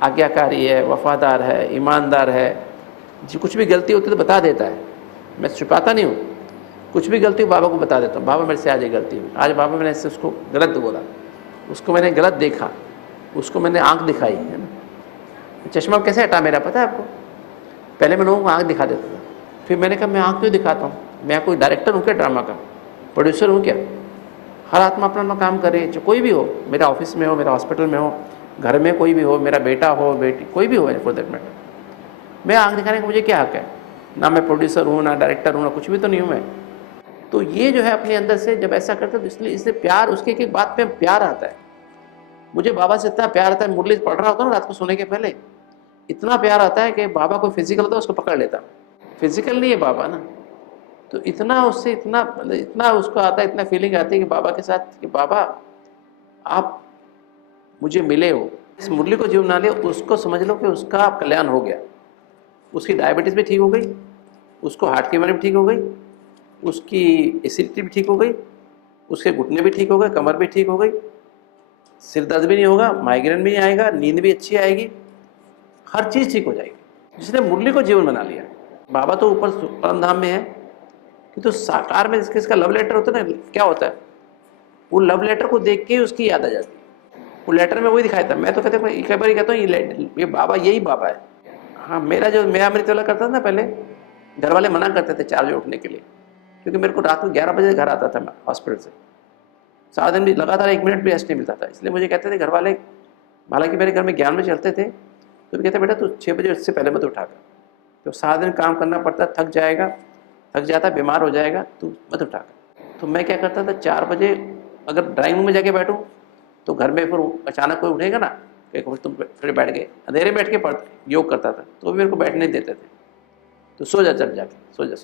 आज्ञाकारी है, वफादार है, ईमानदार है, जी कुछ भी गलती होती है तो बता देता है, मैं छुपाता नहीं हूँ, कुछ भी गलती हो बाबा को बता देता हूँ, बाबा मेरे से आज ये गलती हुई, आज बाबा मैंने इससे उसको गलत बोला, उसको मैंने गलत देखा, उसको मैंने आँख दिखाई, है ना। चश्मा कैसे हटा मेरा पता है आपको, पहले मैं लोगों को आँख दिखा देता था, फिर मैंने कहा मैं आँख क्यों दिखाता हूँ, मैं कोई डायरेक्टर हूँ क्या, ड्रामा का प्रोड्यूसर हूँ क्या। हर आत्मा अपना अपना काम करे, जो कोई भी हो, मेरा ऑफिस में हो, मेरा हॉस्पिटल में हो, घर में कोई भी हो, मेरा बेटा हो, बेटी, कोई भी हो, फॉर दैट मैटर, मैं आँख दिखाने का मुझे क्या हक है, ना मैं प्रोड्यूसर हूँ, ना डायरेक्टर हूँ, ना कुछ भी तो नहीं हूँ मैं। तो ये जो है अपने अंदर से जब ऐसा करते तो इसलिए प्यार, उसके एक बात पे प्यार आता है। मुझे बाबा से इतना प्यार आता है, मुरली पढ़ रहा होता ना रात को सोने के पहले, इतना प्यार आता है कि बाबा कोई फिजिकल होता है उसको पकड़ लेता, फिजिकल नहीं है बाबा ना, तो इतना उससे इतना उसको आता है, इतना फीलिंग आती है कि बाबा के साथ, कि बाबा आप मुझे मिले हो, इस मुरली को जीव ना ले, उसको समझ लो कि उसका कल्याण हो गया, उसकी डायबिटीज़ भी ठीक हो गई, उसको हार्ट की बीमारी भी ठीक हो गई, उसकी एसिडिटी भी ठीक हो गई, उसके घुटने भी ठीक हो गए, कमर भी ठीक हो गई, सिर दर्द भी नहीं होगा, माइग्रेन भी नहीं आएगा, नींद भी अच्छी आएगी, हर चीज़ ठीक हो जाएगी। जिसने मुरली को जीवन बना लिया। बाबा तो ऊपर परम धाम में है, कि तो साकार में इसका लव लेटर होता है ना, क्या होता है, वो लव लेटर को देख के उसकी याद आ जाती है। वो लेटर में वही दिखाया था। मैं तो कई बार कहता हूँ ये बाबा यही बाबा है। हाँ, मैं अमृत वाला करता था ना पहले, घर वाले मना करते थे 4 बजे उठने के लिए, क्योंकि मेरे को रात को 11 बजे घर आता था मैं हॉस्पिटल से। सारा दिन भी लगातार 1 मिनट भी रेस्ट नहीं मिलता था, इसलिए मुझे कहते थे घर वाले, हालांकि मेरे घर में 11 बजे चलते थे, तो भी कहते बेटा तू 6 बजे उससे पहले मत उठा कर, तो सारा दिन काम करना पड़ता, थक जाता, बीमार हो जाएगा, तू मत उठा कर। तो मैं क्या करता था, 4 बजे अगर ड्राइंग रूम में जाके बैठूँ तो घर में फिर अचानक कोई उठेगा ना कि तुम फिर बैठ गए, अंधेरे बैठ के योग करता था, तो भी मेरे को बैठने नहीं देते थे, तो सो जा, चल जाके सो जा।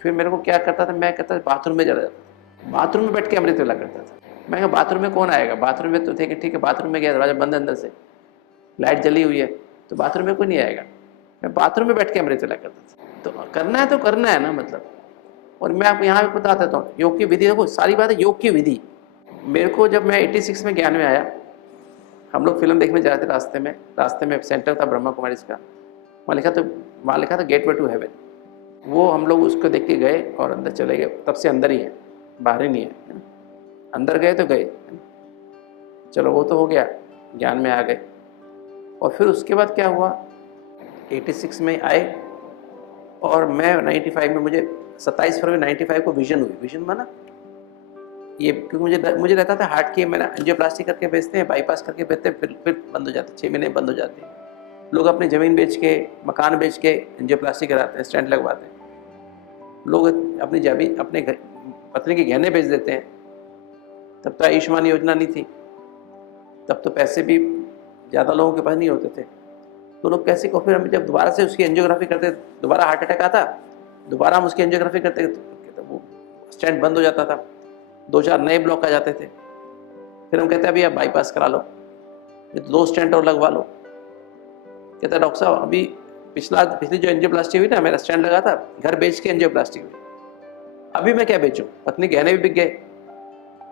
फिर मेरे को क्या करता था, मैं कहता था बाथरूम में चला जाता था, बाथरूम में बैठ के अमृत वेला करता था। मैं कहा बाथरूम में कौन आएगा, बाथरूम में तो थे कि ठीक है, बाथरूम में गया, दरवाजा बंद, अंदर से लाइट जली हुई है, तो बाथरूम में कोई नहीं आएगा। मैं बाथरूम में बैठ के अमृत वेला करता था। तो करना है ना, मतलब। और मैं आपको यहाँ भी बता देता हूँ योग की विधि, देखो सारी बात है योग की विधि। मेरे को जब मैं 86 में ज्ञान में आया, हम लोग फिल्म देखने जा रहे थे, रास्ते में सेंटर था ब्रह्मा कुमारी का, वहाँ लिखा था गेटवे टू हेवन। वो हम लोग उसको देख के गए और अंदर चले गए, तब से अंदर ही है, बाहर ही नहीं है। अंदर गए तो गए, चलो वो तो हो गया, ज्ञान में आ गए। और फिर उसके बाद क्या हुआ, 86 में आए और मैं 95 में, मुझे 27 फरवरी 95 को विजन हुई। विजन माना ये, क्योंकि मुझे रहता था हार्ट की, मैंने एंजियोप्लास्टी करके बेचते हैं, बाईपास करके बेचते हैं, फिर बंद हो जाते, 6 महीने बंद हो जाते हैं। लोग अपनी ज़मीन बेच के, मकान बेच के एंजियोप्लास्टी कराते हैं, स्टेंट लगवाते हैं। लोग अपनी ज़मीन, अपने पत्नी के गहने बेच देते हैं। तब तो आयुष्मान योजना नहीं थी, तब तो पैसे भी ज़्यादा लोगों के पास नहीं होते थे, तो लोग कैसे को, फिर हम जब दोबारा से उसकी एंजियोग्राफी करते, दोबारा हार्ट अटैक आता, दोबारा हम उसकी एंजियोग्राफी करते तो वो स्टेंट बंद हो जाता था, 2-4 नए ब्लॉक आ जाते थे। फिर हम कहते हैं अभी आप बाईपास करा लो, 2 स्टेंट और लगवा लो। कहता डॉक्टर साहब अभी पिछली जो एंजियोप्लास्टी हुई ना, मेरा स्टेंट लगा था, घर बेच के एंजियोप्लास्टी हुई, अभी मैं क्या बेचूं, पत्नी गहने भी बिक गए,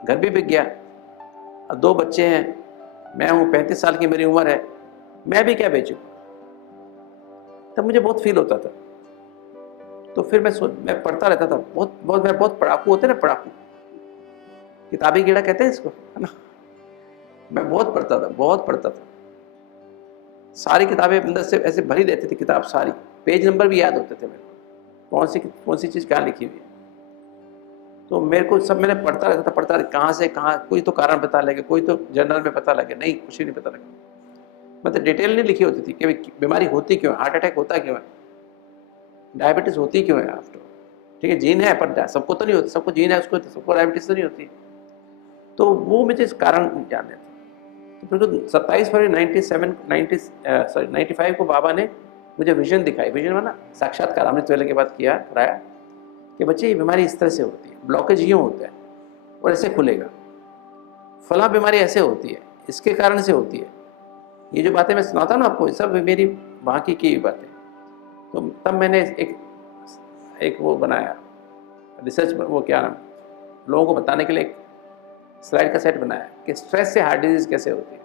घर भी बिक गया, अब 2 बच्चे हैं, मैं हूँ 35 साल की मेरी उम्र है, मैं भी क्या बेचूं। तब मुझे बहुत फील होता था। तो फिर मैं पढ़ता रहता था, मैं बहुत पढ़ाकू होते ना, पढ़ाकू, किताबी कीड़ा कहते हैं इसको, है ना। मैं बहुत पढ़ता था, सारी किताबें अंदर से ऐसे भरी रहती थी, किताब सारी, पेज नंबर भी याद होते थे मेरे को, कौन सी चीज़ कहाँ लिखी हुई है। तो मेरे को सब मैंने पढ़ता रहता, कहाँ से कहाँ, कोई तो कारण पता लगे, कोई तो जर्नल में पता लगे, नहीं कुछ नहीं पता लगा। मतलब डिटेल नहीं लिखी होती थी कि बीमारी होती क्यों है, हार्ट अटैक होता क्यों है, डायबिटीज़ होती क्यों है। आफ्टर ठीक है, जीन है, पर सबको तो नहीं होती, सबको जीन है, उसको सबको डायबिटीज़ तो नहीं होती। तो वो मुझे इस कारण जानने थे। तो फिर 27 फरवरी 95 को बाबा ने मुझे विजन दिखाई। विजन माना साक्षात्कार, अमृत वेले के बाद कराया कि बच्चे ये बीमारी इस तरह से होती है, ब्लॉकेज यूँ होता है और ऐसे खुलेगा, फला बीमारी ऐसे होती है, इसके कारण से होती है। ये जो बातें मैं सुनाता हूँ ना आपको, सब मेरी वहाँ की बातें। तो तब मैंने एक वो बनाया, रिसर्च, वो क्या नाम, लोगों को बताने के लिए एक स्लाइड का सेट बनाया कि स्ट्रेस से हार्ट डिजीज़ कैसे होती है।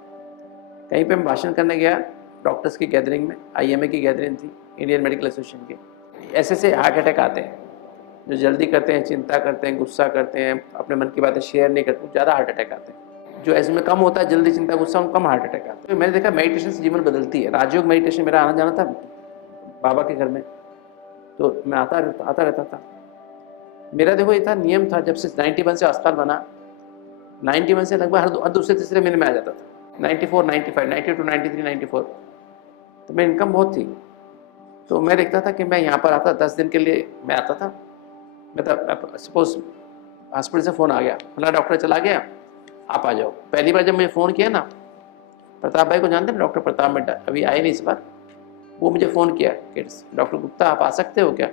कहीं पे मैं भाषण करने गया, डॉक्टर्स की गैदरिंग में, IMA की गैदरिंग थी, इंडियन मेडिकल एसोसिएशन की। ऐसे हार्ट अटैक आते हैं, जो जल्दी करते हैं, चिंता करते हैं, गुस्सा करते हैं, अपने मन की बातें शेयर नहीं करते, ज़्यादा हार्ट अटैक आते हैं। जो ऐसे में कम होता है, जल्दी चिंता गुस्सा, उन कम हार्ट अटैक आते हैं। तो मैंने देखा मेडिटेशन से जीवन बदलती है। राजयोग मेडिटेशन, मेरा आना जाना था बाबा के घर में, तो मैं आता रहता था। मेरा देखो ये था, नियम था, जब से 91 से अस्पताल बना, 91 से लगभग हर दूसरे तीसरे महीने में आ जाता था। 94, 95, 92, 93, 94, तो मेरी इनकम बहुत थी। तो मैं देखता था कि मैं यहाँ पर आता, 10 दिन के लिए मैं आता था। मतलब सपोज हॉस्पिटल से फ़ोन आ गया, फला डॉक्टर चला गया, आप आ जाओ। पहली बार जब मुझे फ़ोन किया ना, प्रताप भाई को जानते हैं, डॉक्टर प्रताप मिड्डा, अभी आए नहीं इस बार, वो मुझे फ़ोन किया कि डॉक्टर गुप्ता आप आ सकते हो क्या,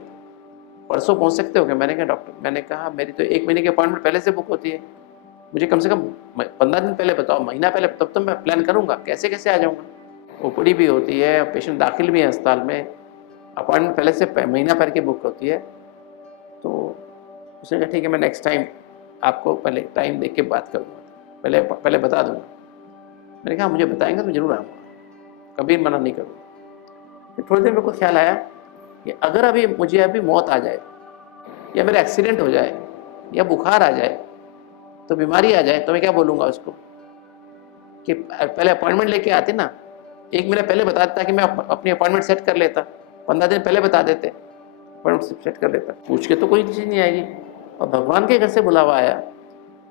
परसों पहुँच सकते हो क्या। मैंने कहा मेरी तो 1 महीने की अपॉइंटमेंट पहले से बुक होती है, मुझे कम से कम 15 दिन पहले बताओ, महीना पहले, तब तो मैं प्लान करूँगा, कैसे आ जाऊँगा। ओपीडी भी होती है, पेशेंट दाखिल भी है अस्पताल में, अपॉइंटमेंट पहले से महीना भर के बुक होती है। तो उसने कहा ठीक है, मैं नेक्स्ट टाइम आपको पहले टाइम देख के बात करूँगा, पहले बता दूँगा। मैंने कहा मुझे बताएंगे तो जरूर आऊँगा, कभी मना नहीं करूँगा। फिर थोड़ी देर मेरे को ख्याल आया कि अगर मुझे मौत आ जाए या मेरा एक्सीडेंट हो जाए या बुखार आ जाए तो बीमारी आ जाए तो मैं क्या बोलूँगा उसको कि पहले अपॉइंटमेंट लेके आते ना, 1 महीना पहले बता देता कि मैं अपनी अपॉइंटमेंट सेट कर लेता, 15 दिन पहले बता देते, अपॉइंटमेंट सेट कर लेता। पूछ के तो कोई चीज़ नहीं आएगी। और भगवान के घर से बुलावा आया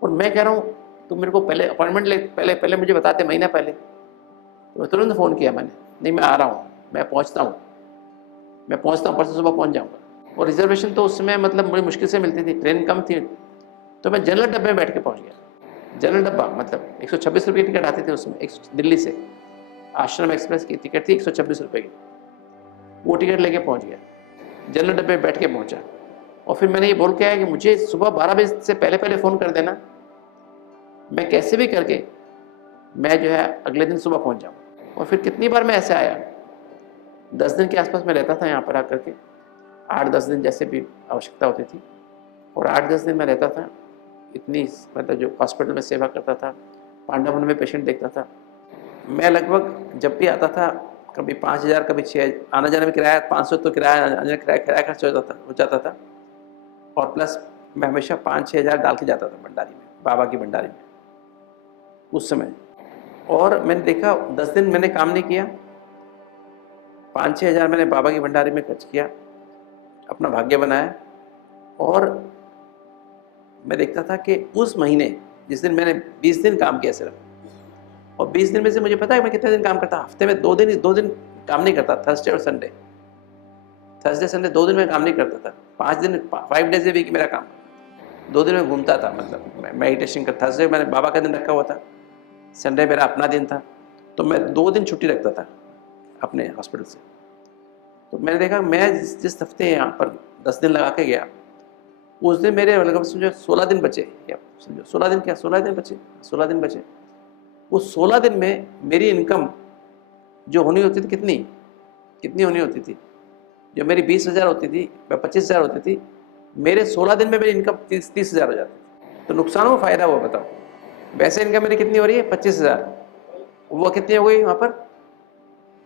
और मैं कह रहा हूँ तुम मेरे को पहले अपॉइंटमेंट पहले मुझे बताते, महीना पहले। तो तुरंत फ़ोन किया मैंने, नहीं मैं आ रहा हूँ, मैं पहुँचता हूँ, परसों सुबह पहुँच जाऊँगा। और रिजर्वेशन तो उस समय मतलब बड़ी मुश्किल से मिलती थी, ट्रेन कम थी, तो मैं जनरल डब्बे में बैठ के पहुँच गया। जनरल डब्बा मतलब 126 रुपये की टिकट आती थी उसमें, दिल्ली से आश्रम एक्सप्रेस की टिकट थी 126 रुपये की, वो टिकट लेके पहुँच गया, जनरल डब्बे में बैठ के पहुँचा। और फिर मैंने ये बोल के आया कि मुझे सुबह 12 बजे से पहले फ़ोन कर देना, मैं कैसे भी करके मैं जो है अगले दिन सुबह पहुँच जाऊँ। और फिर कितनी बार मैं ऐसे आया, 10 दिन के आसपास मैं रहता था यहाँ पर आकर के, 8-10 दिन जैसे भी आवश्यकता होती थी। और 8-10 दिन मैं रहता था, इतनी मतलब जो हॉस्पिटल में सेवा करता था, पांडावन में पेशेंट देखता था। मैं लगभग जब भी आता था, कभी 5,000 कभी 6,000, आना जाने में किराया 500 तो किराया खर्च हो जाता था। और प्लस मैं हमेशा 5-6 हज़ार डाल के जाता था भंडारी में, बाबा की भंडारी में उस समय। और मैंने देखा 10 दिन मैंने काम नहीं किया, 5-6 हज़ार मैंने बाबा की भंडारी में खर्च किया, अपना भाग्य बनाया। और मैं देखता था कि उस महीने जिस दिन मैंने 20 दिन काम किया सिर्फ, और 20 दिन में से मुझे पता है मैं कितने दिन काम करता, हफ्ते में 2 दिन काम नहीं करता, थर्सडे और संडे, थर्सडे संडे 2 दिन में काम नहीं करता था, 5 डेज ए वीक मेरा काम, 2 दिन में घूमता था, मतलब मेडिटेशन का। थर्सडे मैंने बाबा का दिन रखा हुआ था, संडे मेरा अपना दिन था, तो मैं 2 दिन छुट्टी रखता था अपने हॉस्पिटल से। तो मैंने देखा मैं जिस हफ्ते यहाँ पर 10 दिन लगा के गया, उस दिन मेरे लगभग समझो 16 दिन बचे, या समझो 16 दिन बचे। उस 16 दिन में मेरी इनकम जो होनी होती थी, कितनी होनी होती थी, जो मेरी 20,000 होती थी, 25,000 होती थी, मेरे 16 दिन में मेरी इनकम 30,000 हो जाती थी। तो नुकसान हो फायदा हुआ बताओ? वैसे इनकम मेरी कितनी हो रही है 25,000, वो कितनी हो गई वहाँ पर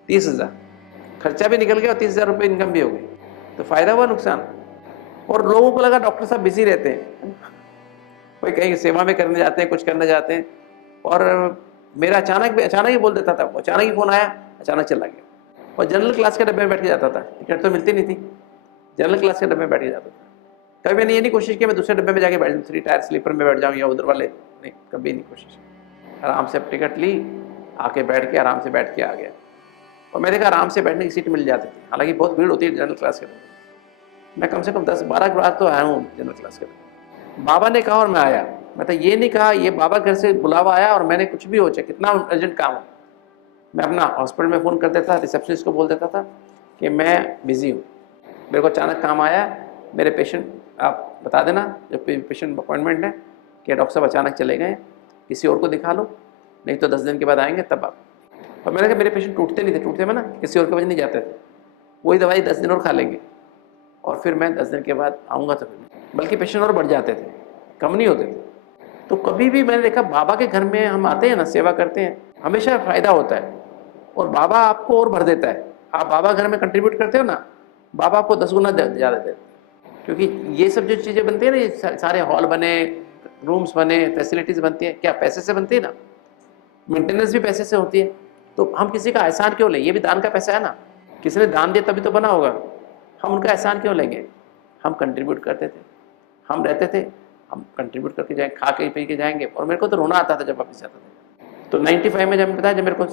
30,000, खर्चा भी निकल गया और 30,000 रुपये इनकम भी हो गई। तो फायदा हुआ नुकसान? और लोगों को लगा डॉक्टर साहब बिजी रहते हैं, कोई कहीं सेवा में करने जाते हैं, कुछ करने जाते हैं। और मेरा अचानक ही बोल देता था, अचानक ही फ़ोन आया, अचानक चला गया। और जनरल क्लास के डब्बे में बैठ के जाता था, टिकट तो मिलती नहीं थी, जनरल क्लास के डब्बे में बैठ के जाता था। कभी मैंने ये नहीं कोशिश की मैं दूसरे डब्बे में जाके बैठ जाऊँ, 3 टायर स्लीपर में बैठ जाऊँ या उधर वाले, नहीं, कभी नहीं कोशिश। आराम से टिकट ली, आके बैठ के आराम से बैठ के आ गया। और मैं देखा आराम से बैठने की सीट मिल जाती थी, हालांकि बहुत भीड़ होती है जनरल क्लास के डब्बे। मैं कम से कम 10-12 बार तो आया हूँ जनरल क्लास के डब्बे। बाबा ने कहा और मैं आया, मैं तो ये नहीं कहा ये बाबा घर से बुलावा आया और मैंने कुछ भी हो चाहे कितना अर्जेंट काम हो, मैं अपना हॉस्पिटल में फ़ोन कर देता था, रिसेप्शनिस्ट को बोल देता था कि मैं बिज़ी हूँ, मेरे को अचानक काम आया, मेरे पेशेंट आप बता देना जब पेशेंट अपॉइंटमेंट है कि डॉक्टर साहब अचानक चले गए, किसी और को दिखा लो, नहीं तो 10 दिन के बाद आएंगे तब आप। और मैंने कहा मेरे पेशेंट टूटते नहीं थे, टूटते में ना किसी और के वजह नहीं जाते थे, वही दवाई 10 दिन और खा लेंगे और फिर मैं 10 दिन के बाद आऊँगा तो फिर, बल्कि पेशेंट और बढ़ जाते थे, कम नहीं होते थे। तो कभी भी मैंने देखा बाबा के घर में हम आते हैं ना, सेवा करते हैं, हमेशा फ़ायदा होता है और बाबा आपको और भर देता है। आप बाबा घर में कंट्रीब्यूट करते हो ना, बाबा आपको 10 गुना ज़्यादा देते हैं। क्योंकि ये सब जो चीज़ें बनती है ना, ये सारे हॉल बने, रूम्स बने, फैसिलिटीज़ बनती हैं, क्या पैसे से बनती है ना, मेंटेनेंस भी पैसे से होती है। तो हम किसी का एहसान क्यों लें? ये भी दान का पैसा है ना, किसी ने दान दिया तभी तो बना होगा, हम उनका एहसान क्यों लेंगे? हम कंट्रीब्यूट करते थे, हम रहते थे, हम कंट्रीब्यूट करके जाएंगे, खा के पी के जाएंगे। और मेरे को तो रोना आता था जब वापस जाता था। तो 95 में जब बताया, जब मेरे को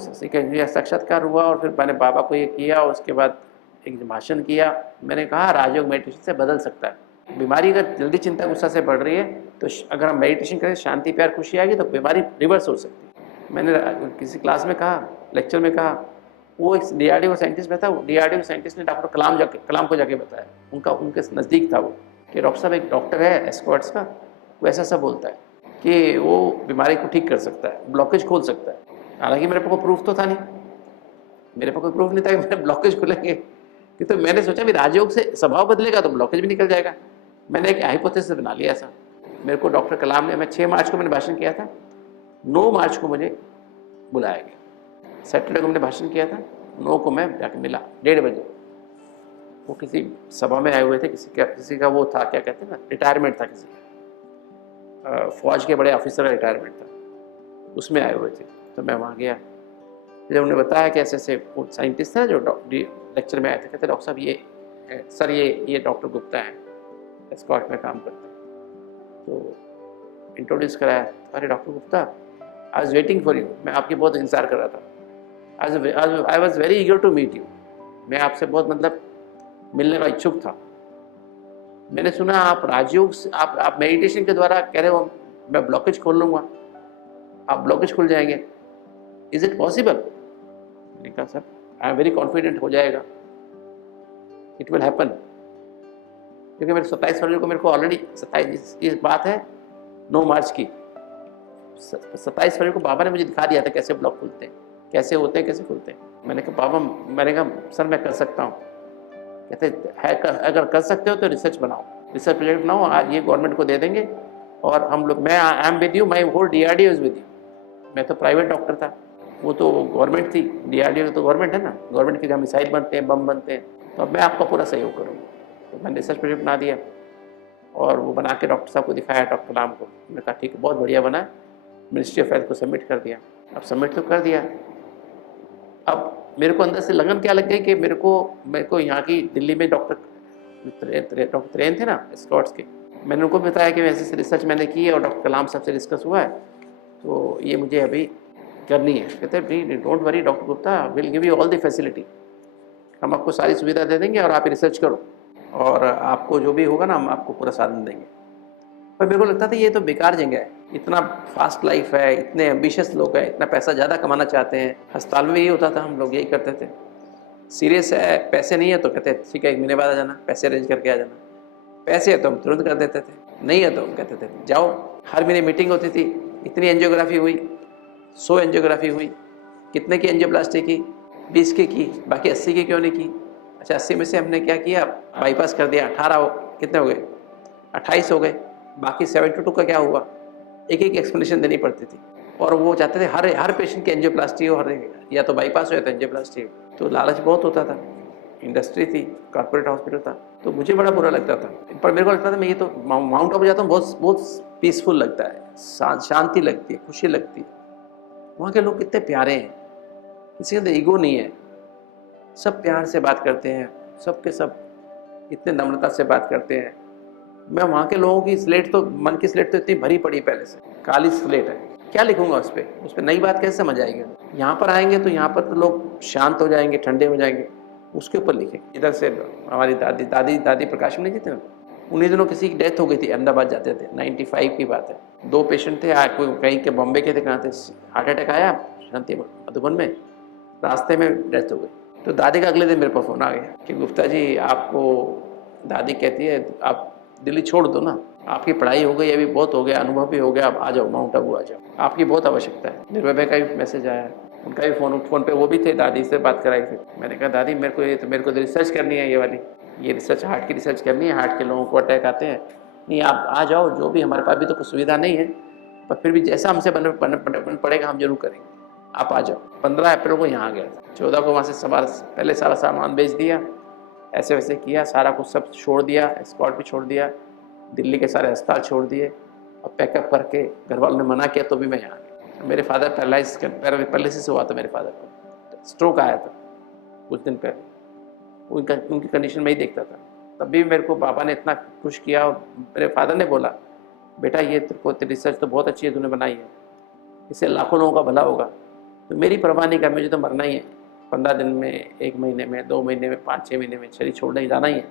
साक्षात्कार हुआ और फिर मैंने बाबा को ये किया, उसके बाद एक भाषण किया, मैंने कहा राजयोग मेडिटेशन से बदल सकता है। बीमारी अगर जल्दी चिंता गुस्सा से बढ़ रही है तो अगर हम मेडिटेशन करें, शांति प्यार खुशी आएगी तो बीमारी रिवर्स हो सकती है। मैंने किसी क्लास में कहा, लेक्चर में कहा, वो एक DRDO साइंटिस्ट में था, DRDO साइंटिस्ट ने डॉक्टर कलाम को जाके बताया, उनके नज़दीक था वो, कि डॉक्टर साहब एक डॉक्टर है एस्कॉर्ट्स का, वो ऐसा बोलता है कि वो बीमारी को ठीक कर सकता है, ब्लॉकेज खोल सकता है। हालांकि मेरे पास प्रूफ तो था नहीं, मेरे पास कोई प्रूफ नहीं था कि मेरे ब्लॉकेज खुलेंगे, कि तो मैंने सोचा भी राजयोग से स्वभाव बदलेगा तो ब्लॉकेज भी निकल जाएगा। मैंने एक हाइपोथेसिस बना लिया ऐसा। मेरे को डॉक्टर कलाम ने, मैं 6 मार्च को मैंने भाषण किया था, 9 मार्च को मुझे बुलाया गया। सैटरडे को मैंने भाषण किया था, 9 को मैं जाके मिला 1:30 बजे। वो किसी सभा में आए हुए थे, किसी का वो था, क्या कहते हैं ना, रिटायरमेंट था किसी का, फौज के बड़े ऑफिसर का रिटायरमेंट था, उसमें आए हुए थे। तो मैं वहाँ गया, जब उन्होंने बताया कि ऐसे ऐसे वो साइंटिस्ट है जो लेक्चर में आए थे, कहते डॉक्टर साहब ये सर ये डॉक्टर गुप्ता है, एस्कॉर्ट में काम करते हैं। तो इंट्रोड्यूस कराया, अरे doctor Gupta, I was waiting for you, मैं आपकी बहुत इंतजार कर रहा था, I was very eager to meet you, मैं आपसे बहुत मतलब मिलने का इच्छुक था। मैंने सुना आप राजयोग से, आप मेडिटेशन के द्वारा कह रहे हो मैं ब्लॉकेज खोल लूँगा, आप ब्लॉकेज खुल जाएंगे, इज इट पॉसिबल? मैंने कहा sir I am very confident, हो जाएगा, इट विल हैपन। क्योंकि मेरे 27 फरवरी को, मेरे को ऑलरेडी 27 की बात है, 9 मार्च की, 27 फरवरी को बाबा ने मुझे दिखा दिया था कैसे ब्लॉक खुलते हैं, कैसे होते हैं, कैसे खुलते हैं। मैंने कहा बाबा, मैंने कहा सर मैं कर सकता हूँ। कहते है अगर कर सकते हो तो रिसर्च बनाओ, रिसर्च प्रोजेक्ट बनाओ, आज ये गवर्नमेंट को दे देंगे और हम लोग, मैं I am with you, my whole DRDO is with you. मैं तो प्राइवेट डॉक्टर था, वो तो गवर्नमेंट थी, DRDO तो गवर्नमेंट है ना, गवर्नमेंट के जहाँ मिसाइल बनते हैं, बम बनते हैं, तो अब मैं आपका पूरा सहयोग करूँगा। तो मैंने रिसर्च प्रोजेक्ट बना दिया और वो बना के डॉक्टर साहब को दिखाया, डॉक्टर कलाम को। मैंने कहा ठीक है, बहुत बढ़िया बना, मिनिस्ट्री ऑफ हेल्थ को सबमिट कर दिया। अब सबमिट तो कर दिया, अब मेरे को अंदर से लगन क्या लग गई कि मेरे को यहाँ की दिल्ली में डॉक्टर त्रेन थे ना स्कॉट्स के, मैंने उनको बताया कि ऐसे से रिसर्च मैंने की है और डॉक्टर कलाम साहब से डिस्कस हुआ है, तो ये मुझे अभी करनी है। कहते हैं don't worry doctor Gupta, will give you all the facility, हम आपको सारी सुविधा दे देंगे और आप रिसर्च करो और आपको जो भी होगा ना हम आपको पूरा साधन देंगे। पर मेरे को लगता था ये तो बेकार जगह है, इतना फास्ट लाइफ है, इतने एम्बिशियस लोग हैं, इतना पैसा ज़्यादा कमाना चाहते हैं। अस्पताल में यही होता था, हम लोग यही करते थे, सीरियस है, पैसे नहीं है तो कहते ठीक है 1 महीने बाद आ जाना, पैसे अरेंज करके आ जाना, पैसे है तो हम तुरंत कर देते थे, नहीं है तो हम कहते थे जाओ। हर महीने मीटिंग होती थी, इतनी एंजियोग्राफी हुई, 100 एंजियोग्राफी हुई, कितने की एंजियोप्लास्टी की, 20 की, बाकी 80 की क्यों नहीं की? अच्छा 80 में से हमने क्या किया, बाईपास कर दिया, 18 कितने हो गए, 28 हो गए, बाकी 72 का क्या हुआ, एक एक्सप्लेनेशन देनी पड़ती थी। और वो चाहते थे हर पेशेंट की एंजियोप्लास्टी हो, या तो बाईपास हो या तो एंजियोप्लास्टी हो, तो लालच बहुत होता था, इंडस्ट्री थी, कॉर्पोरेट हॉस्पिटल था, तो मुझे बड़ा बुरा लगता था। पर मेरे को लगता था मैं ये तो माउंट आबू जाता हूँ, बहुत पीसफुल लगता है, शांति लगती है, खुशी लगती है। वहाँ के लोग कितने प्यारे हैं, किसी के अंदर ईगो नहीं है, सब प्यार से बात करते हैं, सबके सब इतने नम्रता से बात करते हैं। मैं वहाँ के लोगों की स्लेट तो, मन की स्लेट तो इतनी भरी पड़ी पहले से, काली स्लेट है, क्या लिखूंगा उस पर नई बात कैसे समझ आएगी? यहाँ पर आएंगे तो यहाँ पर तो लोग शांत हो जाएंगे, ठंडे हो जाएंगे, उसके ऊपर लिखे। इधर से हमारी दादी प्रकाश में नहीं थे, उन्हीं दिनों किसी की डेथ हो गई थी, अहमदाबाद जाते थे, 95 की बात है, 2 पेशेंट थे, कोई कहीं के बॉम्बे के थे, कहाँ थे, हार्ट अटैक आया शांति मधुबन में, रास्ते में डेथ हो गई। तो दादी का अगले दिन मेरे पर फ़ोन आ गया कि गुप्ता जी आपको, दादी कहती है आप दिल्ली छोड़ दो ना, आपकी पढ़ाई हो गई, अभी बहुत हो गया, अनुभव भी हो गया, आप आ जाओ, माउंट आबू आ जाओ, आपकी बहुत आवश्यकता है। निर्भय भाई का भी मैसेज आया, उनका भी फ़ोन पे वो भी थे, दादी से बात कराई थी। मैंने कहा दादी मेरे को रिसर्च करनी है, ये रिसर्च, हार्ट की रिसर्च करनी है, हार्ट के लोगों को अटैक आते हैं, नहीं आप आ जाओ, जो भी हमारे पास भी तो कुछ सुविधा नहीं है, पर फिर भी जैसा हमसे बन पड़ेगा हम जरूर करेंगे, आप आ जाओ। 15 अप्रैल को यहाँ आ गया था, 14 को वहाँ से पहले सारा सामान बेच दिया, ऐसे वैसे किया, सारा कुछ सब छोड़ दिया, स्क्वाड भी छोड़ दिया, दिल्ली के सारे अस्पताल छोड़ दिए और पैकअप करके, घर वालों ने मना किया तो भी मैं यहाँ आ गया। मेरे फादर पैरालिसिस हुआ था, मेरे फादर को स्ट्रोक आया था कुछ दिन पहले, उनकी कंडीशन में ही देखता था, तब भी मेरे को पापा ने इतना खुश किया और मेरे फादर ने बोला बेटा ये तेरी रिसर्च तो बहुत अच्छी है, तूने बनाई है, इससे लाखों लोगों का भला होगा, तो मेरी परवाह नहीं कर, मुझे तो मरना ही है, 15 दिन में, 1 महीने में, 2 महीने में, 5-6 महीने में शरीर छोड़ने ही जाना ही है,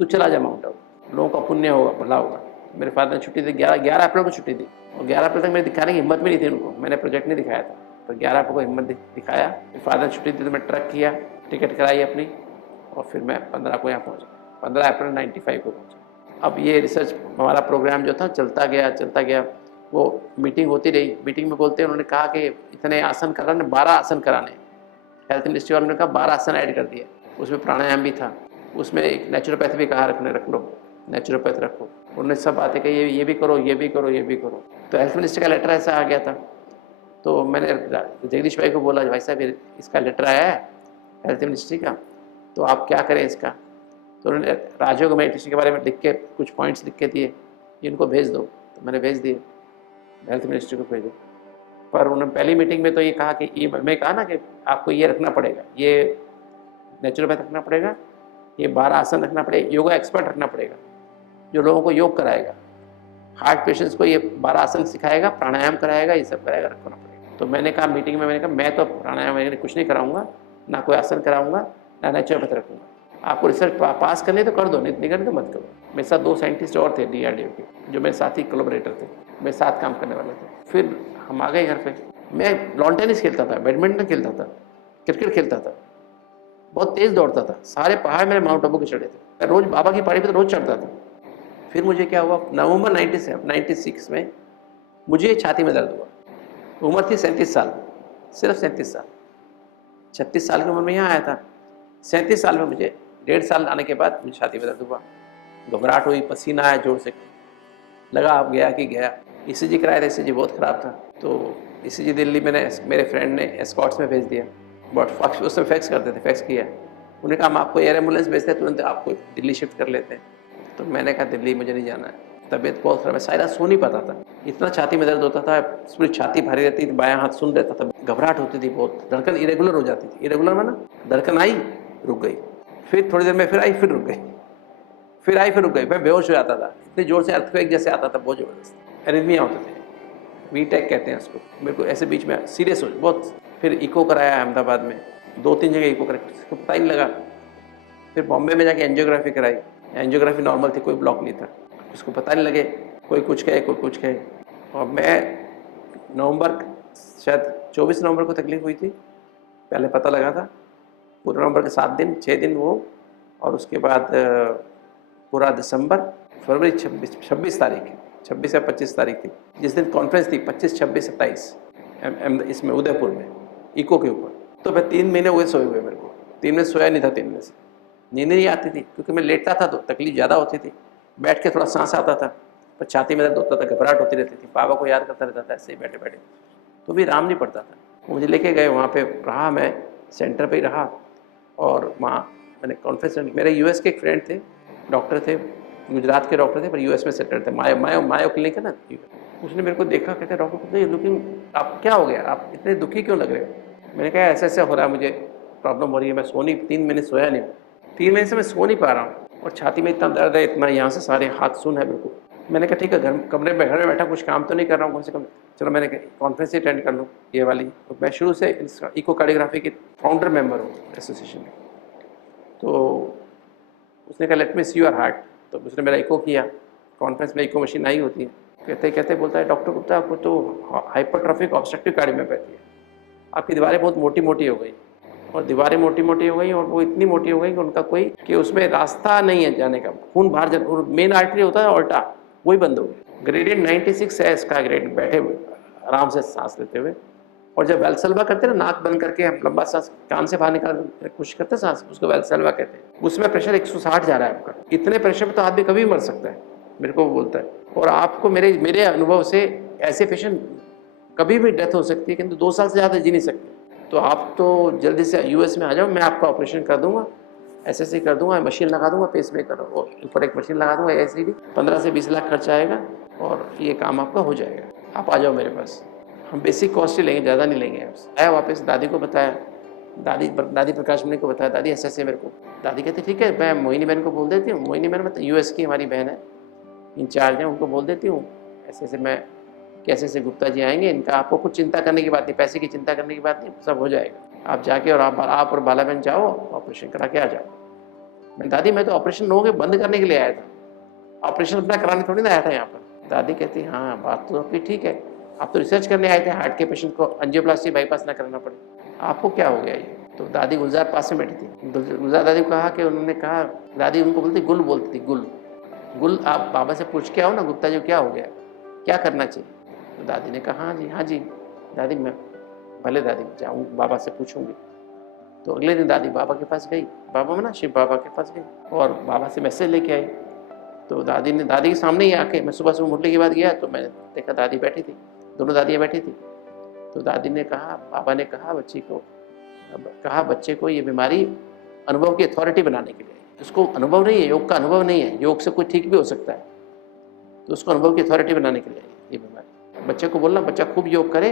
तू चला जा माउंट आबू, लोगों का पुण्य होगा, भला होगा। मेरे फादर ने छुट्टी दी, 11 अप्रैल को छुट्टी दी, और 11 अप्रैल तक मेरे दिखाने की हिम्मत भी नहीं थी उनको, मैंने प्रोजेक्ट नहीं दिखाया था, तो 11 अप्रैल को हिम्मत दिखाया, फादर ने छुट्टी दी तो मैं ट्रक किया, टिकट कराई अपनी, और फिर मैं 15 को यहाँ पहुँचा, 15 अप्रैल 95 को पहुँचा। अब ये रिसर्च हमारा प्रोग्राम जो था चलता गया, वो मीटिंग होती रही, मीटिंग में बोलते हैं, उन्होंने कहा कि इतने आसन कराने, 12 आसन कराने, हेल्थ मिनिस्ट्री वालों ने कहा 12 आसन ऐड कर दिए, उसमें प्राणायाम भी था, उसमें एक नेचुरोपैथ भी कहा रख लो, नेचुरोपैथ रखो। उन्होंने सब बातें कही, ये भी करो, ये भी करो, ये भी करो। तो हेल्थ मिनिस्टर का लेटर ऐसा आ गया था। तो मैंने जगदीश भाई को बोला, भाई साहब इसका लेटर आया है हेल्थ मिनिस्ट्री का, तो आप क्या करें इसका। तो उन्होंने राजयोग मेडिटेशन के बारे में लिख के कुछ पॉइंट्स लिख के दिए, इनको भेज दो। तो मैंने भेज दिए, हेल्थ मिनिस्ट्री को भेजे। पर उन्होंने पहली मीटिंग में तो ये कहा कि ये, मैं कहा ना कि आपको ये रखना पड़ेगा, ये नेचुरोपैथ रखना पड़ेगा, ये 12 आसन रखना पड़ेगा, योगा एक्सपर्ट रखना पड़ेगा जो लोगों को योग कराएगा, हार्ट पेशेंट्स को ये 12 आसन सिखाएगा, प्राणायाम कराएगा, ये सब कराएगा, रखना पड़ेगा। तो मैंने कहा मीटिंग में, मैंने कहा मैं तो प्राणायाम वगैरह कुछ नहीं कराऊंगा, ना कोई आसन कराऊंगा, ना नेचुरोपैथ रखूंगा। आपको रिसर्च पास करनी तो कर दो, नहीं करनी तो मत करो। मेरे साथ 2 साइंटिस्ट और थे DRDO के, जो मेरे साथ ही कोलैबोरेटर थे, मेरे साथ काम करने वाले थे। फिर हम आ गए घर पे। मैं लॉन टेनिस खेलता था, बैडमिंटन खेलता था, क्रिकेट खेलता था, बहुत तेज़ दौड़ता था, सारे पहाड़ मेरे माउंट आबू के चढ़े थे, मैं रोज़ बाबा की पहाड़ी पर तो रोज़ चढ़ता था। फिर मुझे क्या हुआ, नवंबर 96 में मुझे छाती में दर्द हुआ। उम्र थी 37 साल, सिर्फ 37 साल। 36 साल की उम्र में यहाँ आया था, 37 साल में मुझे 1.5 साल आने के बाद मुझे छाती में दर्द हुआ, घबराहट हुई, पसीना आया जोर से, लगा अब गया कि गया। ECG कराया था, ECG बहुत ख़राब था। तो ECG दिल्ली मैंने, मेरे फ्रेंड ने एस्कॉर्ट्स में भेज दिया, बट फैक्स उसमें फैक्स करते थे, फैक्स किया। उन्होंने कहा हम आपको एयर एम्बुलेंस भेजते हैं, तुरंत आपको दिल्ली शिफ्ट कर लेते हैं। तो मैंने कहा दिल्ली मुझे नहीं जाना है, तबीयत बहुत खराब है, सारा सो नहीं पाता था, इतना छाती में दर्द होता था, पूरी छाती भारी रहती थी, बायां हाथ सुन रहता था, घबराहट होती थी बहुत, धड़कन इरेगुलर हो जाती थी। इरेगुलर में ना, धड़कन आई रुक गई, फिर थोड़ी देर में फिर आई फिर रुक गई, फिर आई फिर रुक गई, मैं बेहोश हो जाता था, इतनी जोर से अर्थक्वेक जैसे आता था, बहुत ज़बरदस्त एरिथमिया होते थे, वीटेक कहते हैं उसको। मेरे को ऐसे बीच में सीरियस हो बहुत। फिर इको कराया अहमदाबाद में, 2-3 जगह इको कराया, उसको पता ही नहीं लगा। फिर बॉम्बे में जाके एंजियोग्राफी कराई, एंजियोग्राफी नॉर्मल थी, कोई ब्लॉक नहीं था, उसको पता नहीं लगे, कोई कुछ कहे कोई कुछ कहे। और मैं नवंबर, शायद 24 नवंबर को तकलीफ हुई थी, पहले पता लगा था, पूरा नवंबर के 7 दिन 6 दिन वो, और उसके बाद पूरा दिसंबर, फरवरी 26 तारीख, 26 या 25 तारीख थी, जिस दिन कॉन्फ्रेंस थी, 25, 26, 27 इसमें उदयपुर में इको के ऊपर। तो मैं 3 महीने हुए सोए हुए, मेरे को 3 महीने सोया नहीं था, 3 महीने से नींद नहीं आती थी, क्योंकि मैं लेटता था तो तकलीफ ज़्यादा होती थी, बैठ के थोड़ा सांस आता था, पर छाती में दर्द होता था, घबराहट होती रहती थी, बाबा को याद करता रहता था ऐसे ही बैठे बैठे, तो भी आराम नहीं पड़ता था। वो मुझे लेके गए, वहाँ पे रहा, मैं सेंटर पे ही रहा, और वहाँ मैंने कॉन्फ्रेंस, मेरे US के एक फ्रेंड थे, डॉक्टर थे, गुजरात के डॉक्टर थे, पर US में सेटल थे, मायो क्लिनिक है ना, उसने मेरे को देखा, कहते डॉक्टर लुकिंग, आप क्या हो गया, आप इतने दुखी क्यों लग रहे हो। मैंने कहा ऐसा ऐसा हो रहा है, मुझे प्रॉब्लम हो रही है, मैं सो नहीं, 3 महीने सोया नहीं, 3 महीने से मैं सो नहीं पा रहा हूँ, और छाती में इतना दर्द है, इतना यहाँ से सारे हाथ सुन है बिल्कुल। मैंने कहा ठीक है, घर में बैठा कुछ काम तो नहीं कर रहा हूँ, कम से कम चलो मैंने कॉन्फ्रेंस ही अटेंड कर लूँ ये वाली। तो मैं शुरू से इकोकार्डियोग्राफी के फाउंडर मेंबर हूँ एसोसिएशन में। तो उसने कहा late me see your heart, तो उसने मेरा इको किया, कॉन्फ्रेंस में इको मशीन आई होती है, कहते बोलता है डॉक्टर गुप्ता आपको तो हाइपरट्रॉफिक ऑब्स्ट्रक्टिव कार्डियोमायोपैथी है, आपकी दीवारें बहुत मोटी मोटी हो गई, और दीवारें मोटी मोटी हो गई, और वो इतनी मोटी हो गई कि उनका कोई, कि उसमें रास्ता नहीं है जाने का, खून बाहर और मेन आर्टरी होता है ऑल्टा, वही बंद हो गया। ग्रेडियंट 96 है इसका ग्रेड, बैठे हुए आराम से सांस लेते हुए, और जब वेल्सल्वा करते हैं ना, नाक बंद करके हम लंबा सांस कान से बाहर निकालने की कोशिश करते हैं सांस, उसको वेल्सल्वा कहते हैं, उसमें प्रेशर 160 जा रहा है आपका, इतने प्रेशर पे तो आदमी कभी मर सकता है, मेरे को बोलता है। और आपको मेरे अनुभव से ऐसे पेशेंट कभी भी डेथ हो सकती है, किंतु 2 साल से ज़्यादा जी नहीं सकते। तो आप तो जल्दी से US में आ जाओ, मैं आपका ऑपरेशन कर दूंगा, ऐसे कर दूंगा, मशीन लगा दूंगा, पेस मेकर और ऊपर एक मशीन लगा दूंगा, ऐसे ही 15 से 20 लाख खर्चा आएगा, और ये काम आपका हो जाएगा, आप आ जाओ मेरे पास, हम बेसिक कॉस्ट ही लेंगे, ज़्यादा नहीं लेंगे आपसे। आया वापस, दादी को बताया, दादी प्रकाश मणि को बताया, दादी ऐसे मेरे को, दादी कहती ठीक है, मैं मोहिनी बहन को बोल देती हूँ, मोहिनी बहन मतलब US की हमारी बहन है, इंचार्ज है, उनको बोल देती हूँ ऐसे मैं, कैसे गुप्ता जी आएंगे, इनका आपको कुछ चिंता करने की बात नहीं, पैसे की चिंता करने की बात नहीं, सब हो जाएगा, आप जाके और आप और बाला बहन जाओ, ऑपरेशन करा के आ जाओ। मैं दादी मैं तो ऑपरेशन लोगों के बंद करने के लिए आया था, ऑपरेशन अपना कराने थोड़ी ना आया था यहाँ पर। दादी कहती हाँ बात तो आपकी ठीक है, आप तो रिसर्च करने आए थे, हार्ट के पेशेंट को एंजियोप्लास्टी बाईपास ना करना पड़े, आपको क्या हो गया ये। तो दादी गुलजार पास में बैठी थी, गुलजार दादी को कहा कि, उन्होंने कहा, दादी उनको बोलती थी गुल आप बाबा से पूछ के आओ ना गुप्ता जी क्या हो गया, क्या करना चाहिए। तो दादी ने कहा हाँ जी दादी मैं भले दादी जाऊँ बाबा से पूछूंगी। तो अगले दिन दादी बाबा के पास गई, बाबा में ना शिव बाबा के पास गई और बाबा से मैसेज लेके आई। तो दादी के सामने ही आके, मैं सुबह मुरली के बाद गया तो मैंने देखा दादी बैठी थी, दोनों दादियाँ बैठी थी। तो दादी ने कहा, बाबा ने कहा बच्चे को ये बीमारी अनुभव की अथॉरिटी बनाने के लिए, उसको अनुभव नहीं है, योग का अनुभव नहीं है, योग से कोई ठीक भी हो सकता है, तो उसको अनुभव की अथॉरिटी बनाने के लिए ये बीमारी। बच्चे को बोलना बच्चा खूब योग करे,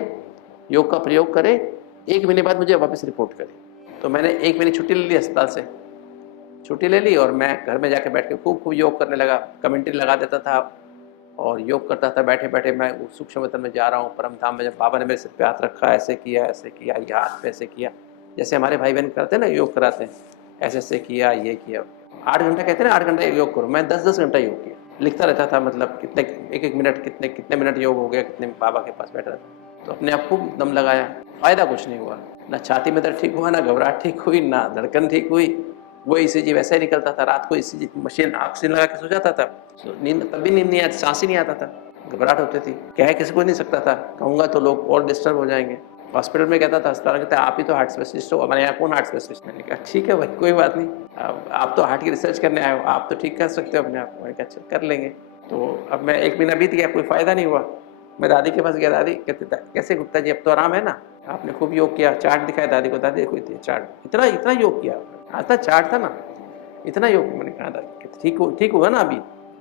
योग का प्रयोग करे, 1 महीने बाद मुझे वापस रिपोर्ट करे। तो मैंने 1 महीने छुट्टी ले ली, अस्पताल से छुट्टी ले ली और मैं घर में जाके बैठ के खूब योग करने लगा। कमेंट्री लगा देता था और योग करता था बैठे बैठे। मैं सूक्ष्म वतन में जा रहा हूँ, परम धाम में। जब बाबा ने मेरे सिर पे हाथ रखा, ऐसे किया, ये हाथ पे ऐसे किया, जैसे हमारे भाई बहन करते हैं ना, योग कराते हैं, ऐसे किया, ये किया। 8 घंटा कहते हैं ना, 8 घंटा योग करो, मैं 10 घंटा योग किया। लिखता रहता था, मतलब कितने 1 मिनट कितने मिनट योग हो गया, कितने बाबा के पास बैठा था। तो अपने आप खूब दम लगाया, फ़ायदा कुछ नहीं हुआ, ना छाती में दर्द ठीक हुआ, ना घबराहट ठीक हुई, ना धड़कन ठीक हुई। वो ECG वैसा ही निकलता था। रात को ECG मशीन ऑक्सीजन लगा के सो जाता था, नींद तब भी नींद नहीं आती, सांस ही नहीं आता था, घबराहट होती थी। कह किसी को नहीं सकता था, कहूँगा तो लोग और डिस्टर्ब हो जाएंगे। हॉस्पिटल में कहता था, अस्पताल कहता है आप ही तो हार्ट स्पेशलिस्ट हो, हमारे यहाँ कौन हार्ट स्पेशलिस्ट। मैंने कहा ठीक है भाई, कोई बात नहीं, आप तो हार्ट की रिसर्च करने आए हो, आप तो ठीक कर सकते हो अपने आप। मैंने कहा अच्छा कर लेंगे। तो अब मैं 1 महीना बीत गया, कोई फ़ायदा नहीं हुआ। मैं दादी के पास गया, दादी कहते कैसे गुप्ता जी अब तो आराम है ना, आपने खूब योग किया। चार्ट दिखाया दादी को, दादी कोई चार्ट, इतना योग किया, आता चार्ट था ना, इतना योग। मैंने कहा दादी ठीक हुआ ना अभी।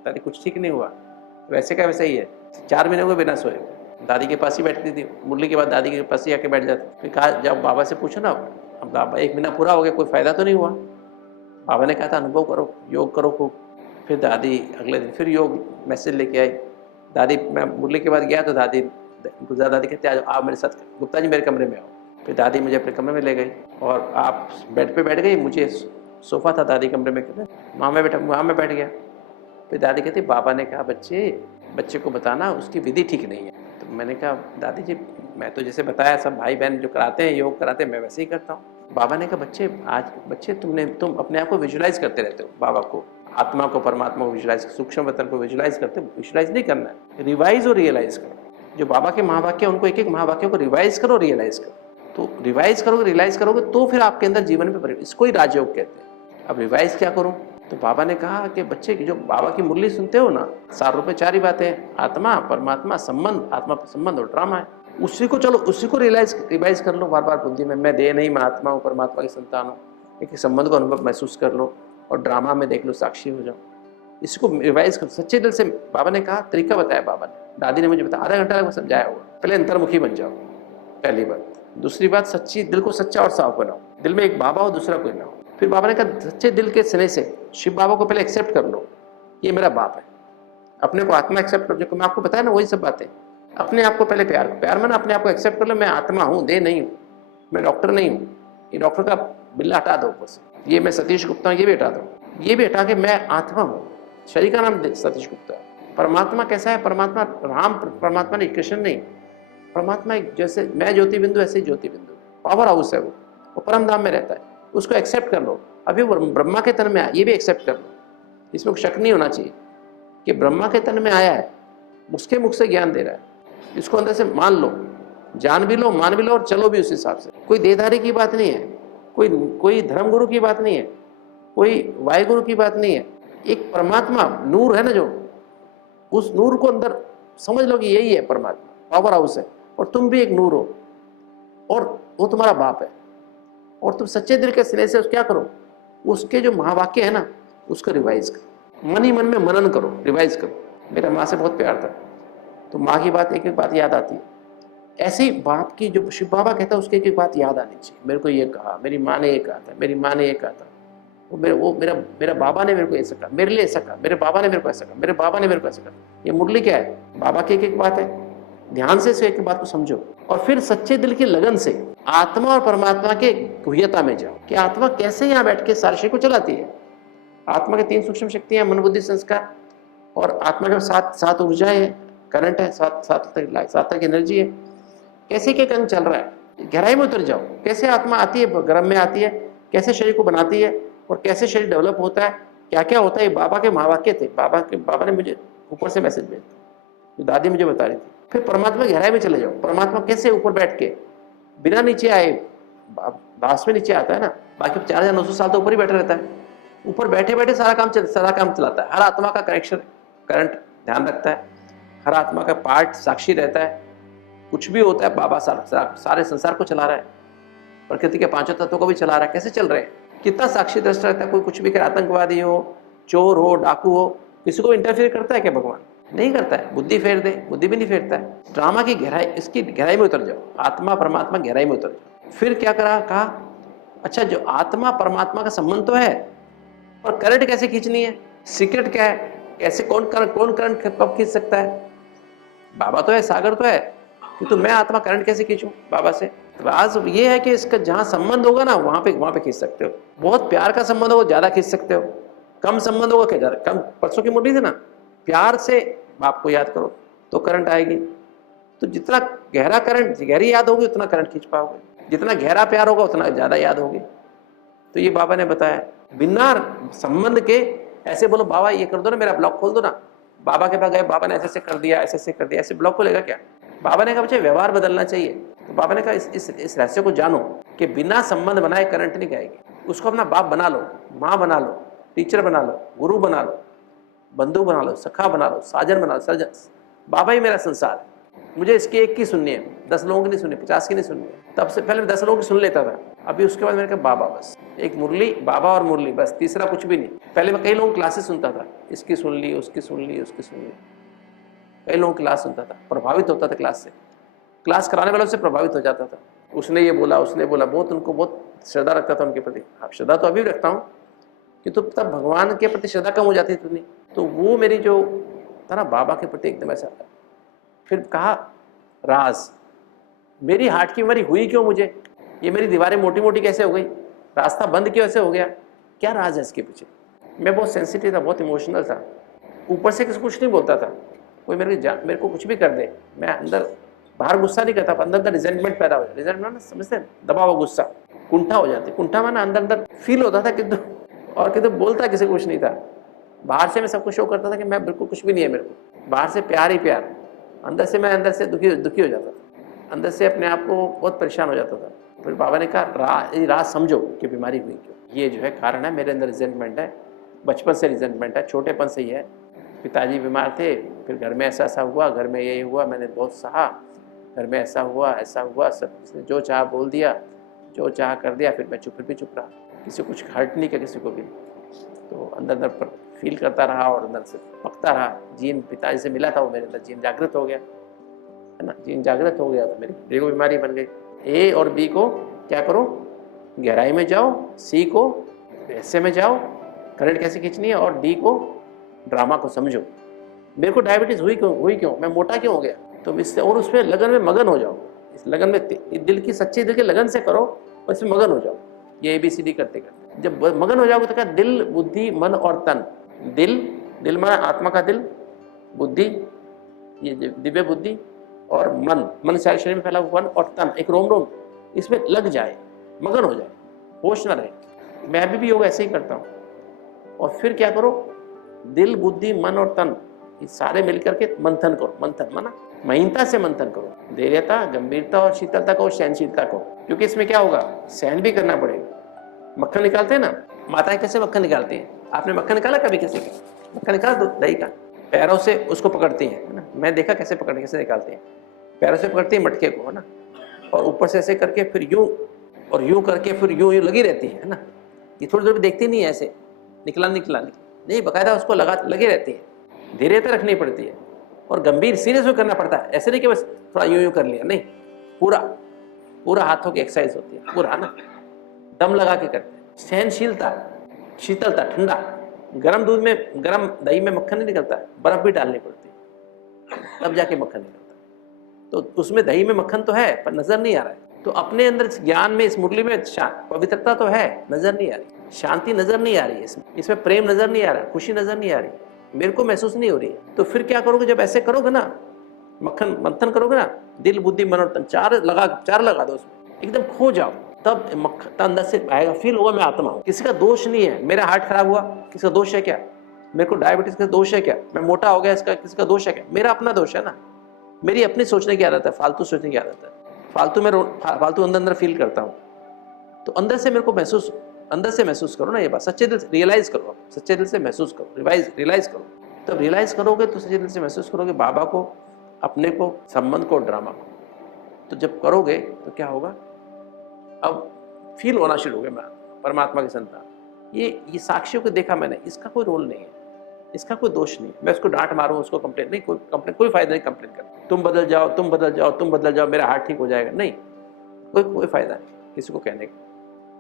दादी कुछ ठीक नहीं हुआ, वैसे का वैसा ही है। 4 महीने को बिना सोए दादी के पास ही बैठती थी। मुरली के बाद दादी के पास ही आके बैठ जाती। फिर कहा जब बाबा से पूछो ना, अब बाबा 1 महीना पूरा हो गया, कोई फ़ायदा तो नहीं हुआ। बाबा ने कहा था अनुभव करो, योग करो खूब। फिर दादी अगले दिन फिर योग मैसेज लेके आई। दादी, मैं मुरली के बाद गया तो दादी कहते आप मेरे साथ, गुप्ता जी मेरे कमरे में आओ। फिर दादी मुझे अपने कमरे में ले गई और आप बेड पे बैठ गई, मुझे सोफ़ा था दादी कमरे में, कहते वहाँ में बैठ गया। फिर दादी कहती बाबा ने कहा बच्चे को बताना उसकी विधि ठीक नहीं है। तो मैंने कहा दादी जी मैं तो जैसे बताया, सब भाई बहन जो कराते हैं योग कराते हैं, मैं वैसे ही करता हूँ। बाबा ने कहा बच्चे तुम अपने आप को विजुलाइज करते रहते हो, बाबा को, आत्मा को, परमात्मा को विजुलाइज, सूक्ष्म वतन को विजुलाइज करते हो। विजुलाइज नहीं करना है, रिवाइज और रियलाइज करो। जो बाबा के महावाक्य, उनको एक महावाक्यों को रिवाइज करो, रियलाइज करो। तो रिवाइज करोगे, रियलाइज करोगे तो फिर आपके अंदर जीवन में, इसको ही राजयोग कहते हैं। अब रिवाइज क्या करूँ? तो बाबा ने कहा कि बच्चे की जो बाबा की मुरली सुनते हो ना, 4 रुपये 4 ही बातें, आत्मा, परमात्मा, संबंध, आत्मा संबंध और ड्रामा है। उसी को रिवाइज कर लो बार बार बुद्धि में। मैं देह नहीं, मैं आत्मा हूँ, परमात्मा की संतान हूँ। एक संबंध को अनुभव महसूस कर लो और ड्रामा में देख लो, साक्षी हो जाओ। इसको रिवाइज करो सच्चे दिल से। बाबा ने कहा, तरीका बताया बाबा ने, दादी ने मुझे बताया, आधा घंटा लगभग समझाया होगा। पहले अंतर्मुखी बन जाओ, पहली बात। दूसरी बात, सच्ची दिल को सच्चा और साफ बनाओ। दिल में एक बाबा हो, दूसरा कोई ना हो। फिर बाबा ने कहा सच्चे दिल के स्नेह से शिव बाबा को पहले एक्सेप्ट कर लो, ये मेरा बाप है। अपने को आत्मा एक्सेप्ट कर, जो मैं आपको बताया ना वही सब बातें। अपने आप को पहले प्यार में ना अपने आप को एक्सेप्ट कर लो। मैं आत्मा हूँ, देह नहीं हूँ, मैं डॉक्टर नहीं हूँ। ये डॉक्टर का बिल्ला हटा दो ऊपर से, ये मैं सतीश गुप्ता हूँ ये भी हटा दो। ये भी हटा के मैं आत्मा हूँ। शरीर का नाम सतीश गुप्ता है। परमात्मा कैसा है? परमात्मा राम परमात्मा नहीं, कृष्ण नहीं। परमात्मा एक जैसे मैं ज्योति बिंदु, ऐसे ही ज्योति बिंदु, पावर हाउस है वो परम धाम में रहता है। उसको एक्सेप्ट कर लो। अभी वो ब्रह्मा के तन में आया, ये भी एक्सेप्ट कर लो। इसमें शक नहीं होना चाहिए कि ब्रह्मा के तन में आया है, उसके मुख से ज्ञान दे रहा है। इसको अंदर से मान लो, जान भी लो, मान भी लो और चलो भी उस हिसाब से। कोई देहधारी की बात नहीं है, कोई धर्मगुरु की बात नहीं है, कोई वाहिगुरु की बात नहीं है। एक परमात्मा नूर है ना, जो उस नूर को अंदर समझ लो कि यही है परमात्मा, पावर हाउस है। और तुम भी एक नूर हो और वो तुम्हारा बाप है। और तुम सच्चे दिल के स्नेह से क्या करो, उसके जो महावाक्य है ना उसको रिवाइज करो, मन ही मन में मनन करो, रिवाइज करो। मेरा माँ से बहुत प्यार था, तो माँ की बात एक एक बात याद आती है। ऐसे ही बाप की जो शिव बाबा कहता है उसकी एक एक बात याद आनी चाहिए। मेरे को ये कहा, मेरी माँ ने ये कहा था, मेरी माँ ने ये कहा था, मेरा बाबा ने मेरे को ऐसा कहा, मेरे लिए ऐसा कहा, मेरे बाबा ने मेरे को ऐसा कहा, मेरे बाबा ने मेरे को ऐसा कहा। ये मुरली क्या है? बाबा की एक एक बात है। ध्यान से एक बात को समझो और फिर सच्चे दिल की लगन से आत्मा और परमात्मा के गुह्यता में जाओ कि आत्मा कैसे यहाँ बैठ के सारे शरीर को चलाती है। आत्मा के 3 सूक्ष्म शक्तियां, मन बुद्धि संस्कार, और आत्मा के 7 ऊर्जाएं हैं, करंट है, 7 तक एनर्जी है। कैसे क्या कर्म चल रहा है, गहराई में उतर जाओ। कैसे आत्मा आती है, गर्भ में आती है, कैसे शरीर को बनाती है और कैसे शरीर डेवलप होता है, क्या क्या होता है। ये बाबा के महावाक्य थे। बाबा ने मुझे ऊपर से मैसेज भेजा, जो दादी मुझे बता रही थी। फिर परमात्मा गहराई में चले जाओ। परमात्मा कैसे ऊपर बैठ के बिना नीचे आए बांस में नीचे आता है ना, बाकी 4900 साल तो ऊपर ही बैठा रहता है। ऊपर बैठे बैठे सारा काम चलाता है। हर आत्मा का करंट ध्यान रखता है, हर आत्मा का पार्ट साक्षी रहता है। कुछ भी होता है बाबा सारे संसार को चला रहा है, प्रकृति के पांचों तत्वों को भी चला रहा है। कैसे चल रहे हैं, कितना साक्षी दृष्टा रहता है। कोई कुछ भी करे, आतंकवादी हो, चोर हो, डाकू हो, किसी को इंटरफेयर करता है क्या भगवान? नहीं करता है। बुद्धि फेर दे, बुद्धि भी नहीं फेरता है। ड्रामा की गहराई, इसकी गहराई में उतर जाओ, आत्मा परमात्मा गहराई में उतर जाओ। फिर क्या कहा, अच्छा जो आत्मा परमात्मा का संबंध तो है, और करंट कैसे खींचनी है, सीक्रेट क्या है, कैसे कौन करंट कब खींच सकता है? बाबा तो है, सागर तो है, किंतु मैं आत्मा करंट कैसे खींचूं बाबा से? राज ये है कि इसका जहां संबंध होगा ना वहां पे खींच सकते हो। बहुत प्यार का संबंध होगा ज्यादा खींच सकते हो, कम संबंध होगा क्या कम। परसों की मुरली थी ना, प्यार से बाप को याद करो तो करंट आएगी। तो जितना गहरा करंट, गहरी याद होगी उतना करंट खींच पाओगे, जितना गहरा प्यार होगा उतना ज्यादा याद होगी। तो ये बाबा ने बताया, बिना संबंध के ऐसे बोलो बाबा ये कर दो ना, मेरा ब्लॉक खोल दो ना। बाबा के पास गए, बाबा ने ऐसे कर दिया, ऐसे कर दिया, ऐसे ब्लॉक खोलेगा क्या? बाबा ने कहा मुझे व्यवहार बदलना चाहिए। तो बाबा ने कहा इस रहस्य को जानो कि बिना संबंध बनाए करंट नहीं गाएगी। उसको अपना बाप बना लो, माँ बना लो, टीचर बना लो, गुरु बना लो, बंधु बना लो, सखा बना लो, साजन बना लो, सर्जन। बाबा ही मेरा संसार है, मुझे इसकी एक की सुननी है, 10 लोगों की नहीं सुननी, 50 की नहीं सुननी है। तब से पहले मैं 10 लोगों की सुन लेता था, अभी उसके बाद मैंने कहा बाबा बस, एक मुरली, बाबा और मुरली बस, तीसरा कुछ भी नहीं। पहले मैं कई लोगों की क्लासेस सुनता था, इसकी सुन ली, उसकी सुन ली, उसकी सुन ली, कई लोगों की क्लास सुनता था, प्रभावित होता था क्लास से, क्लास कराने वालों से प्रभावित हो जाता था। उसने ये बोला, उसने बोला, बहुत उनको बहुत श्रद्धा रखता था उनके प्रति। हाँ, श्रद्धा तो अभी भी रखता हूँ, कि तो तब भगवान के प्रति श्रद्धा कम हो जाती थी नहीं। तो वो मेरी जो था ना बाबा के प्रति एकदम ऐसा। फिर कहा राज, मेरी हार्ट की बीमारी हुई क्यों मुझे, ये मेरी दीवारें मोटी मोटी कैसे हो गई, रास्ता बंद क्यों ऐसे हो गया, क्या राज है इसके पीछे? मैं बहुत सेंसिटिव था, बहुत इमोशनल था, ऊपर से किसी कुछ नहीं बोलता था। कोई मेरे को कुछ भी कर दे, मैं अंदर बाहर गुस्सा नहीं करता, अंदर रिजेंटमेंट पैदा हो जाए। रिजेंटमेंट ना समझते हैं, दबा हुआ गुस्सा, कुंठा हो जाती, कुंठा माना अंदर फील होता था किंतु, और किंतु बोलता किसी को कुछ नहीं था। बाहर से मैं सबको शो करता था कि मैं बिल्कुल कुछ भी नहीं है मेरे को, बाहर से प्यार ही प्यार, अंदर से दुखी हो जाता था, अंदर से अपने आप को बहुत परेशान हो जाता था। फिर बाबा ने कहा राज समझो कि बीमारी हुई क्यों, ये जो है कारण है, मेरे अंदर रिजेंटमेंट है, बचपन से रिजेंटमेंट है, छोटेपन से ही है। पिताजी बीमार थे, फिर घर में ऐसा हुआ, घर में यही हुआ, मैंने बहुत सहा, घर में ऐसा हुआ, सब किसी ने जो चाह बोल दिया, जो चाह कर दिया, फिर मैं चुप रहा, किसी को कुछ हर्ट नहीं किया किसी को भी। तो अंदर पर फील करता रहा और अंदर से पकता रहा। जीन पिताजी से मिला था, वो मेरे अंदर जीन जागृत हो गया, है ना, जीन जागृत हो गया तो मेरी बीमारी बन गई। ए और बी को क्या करो, गहराई में जाओ, सी को रहस्य में जाओ, करंट कैसे खींचनी है, और डी को ड्रामा को समझो। मेरे को डायबिटीज हुई क्यों, मैं मोटा क्यों हो गया, तो इससे और उसमें लगन में मगन हो जाओ। इस लगन में दिल की सच्ची दिल की लगन से करो और इसमें मगन हो जाओ। ये ABCD करते करते जब मगन हो जाओगे तो क्या, दिल बुद्धि मन और तन, दिल माना आत्मा का दिल, बुद्धि ये दिव्य बुद्धि, और मन सारे शरीर में फैला हुआ मन, और तन एक रोम इसमें लग जाए, मगन हो जाए, होश न रहे। मैं अभी भी योग ऐसे ही करता हूँ। और फिर क्या करो, दिल बुद्धि मन और तन ये सारे मिलकर के मंथन करो। मंथन माना महीनता से मंथन करो, धैर्यता, गंभीरता और शीतलता को, सहनशीलता को, क्योंकि इसमें क्या होगा, सहन भी करना पड़ेगा। मक्खन निकालते हैं ना, माताएं कैसे मक्खन निकालती हैं? आपने मक्खन निकाला कभी किसी का? मक्खन निकाल दो दही का, पैरों से उसको पकड़ती है ना, मैं देखा कैसे निकालती है, पैरों से पकड़ती है मटके को, है ना, और ऊपर से ऐसे करके फिर यूं और यूं करके फिर यूं लगी रहती है ना। ये थोड़ी देर देखती नहीं है, ऐसे निकला नहीं, बकायदा उसको लगी रहती है, धैर्यता रखनी पड़ती है और गंभीर सीरियस में करना पड़ता है। ऐसे नहीं कि बस थोड़ा यूं कर लिया, नहीं, पूरा हाथों की एक्सरसाइज होती है, पूरा ना दम लगा के करते हैं। सहनशीलता, शीतलता, ठंडा, गरम दूध में, गरम दही में मक्खन नहीं निकलता, बर्फ भी डालनी पड़ती है तब जाके मक्खन निकलता है। तो उसमें दही में मक्खन तो है पर नजर नहीं आ रहा है। तो अपने अंदर ज्ञान में, इस मुरली में पवित्रता तो है, नजर नहीं आ रही, शांति नजर नहीं आ रही है, इसमें प्रेम नजर नहीं आ रहा, खुशी नजर नहीं आ रही, मेरे को महसूस नहीं हो रही। तो फिर क्या करोगे, जब ऐसे करोगे ना, मक्खन मंथन करोगे ना, दिल बुद्धि मन और तन चार लगा दो उसमें, एकदम खो जाओ, तब मक्खन अंदर से आएगा, फील होगा मैं आत्मा हूँ। किसी का दोष नहीं है, मेरा हार्ट खराब हुआ, किसी का दोष है क्या? मेरे को डायबिटीज का दोष है क्या? मैं मोटा हो गया, इसका किसी का दोष है क्या? मेरा अपना दोष है ना, मेरी अपनी सोचने की आदत है, फालतू सोचने की आदत है, फालतू अंदर फील करता हूँ, तो अंदर से मेरे को महसूस, अंदर से महसूस करो ना ये बात, सच्चे दिल से रियलाइज करो, सच्चे दिल से महसूस करो, रियलाइज करो। तब रियलाइज करोगे तो सच्चे दिल से महसूस करोगे बाबा को, अपने को, संबंध को, ड्रामा को। तो जब करोगे तो क्या होगा, अब फील होना शुरू हो गया मैं परमात्मा की संतान। ये साक्षियों को देखा मैंने, इसका कोई रोल नहीं है, इसका कोई दोष नहीं है। मैं उसको डांट मारूं, उसको कंप्लेन नहीं, कोई फायदा नहीं कंप्लेन कर। तुम बदल जाओ, तुम बदल जाओ, तुम बदल जाओ, मेरा हार्ट ठीक हो जाएगा, नहीं, कोई फायदा नहीं किसी को कहने का।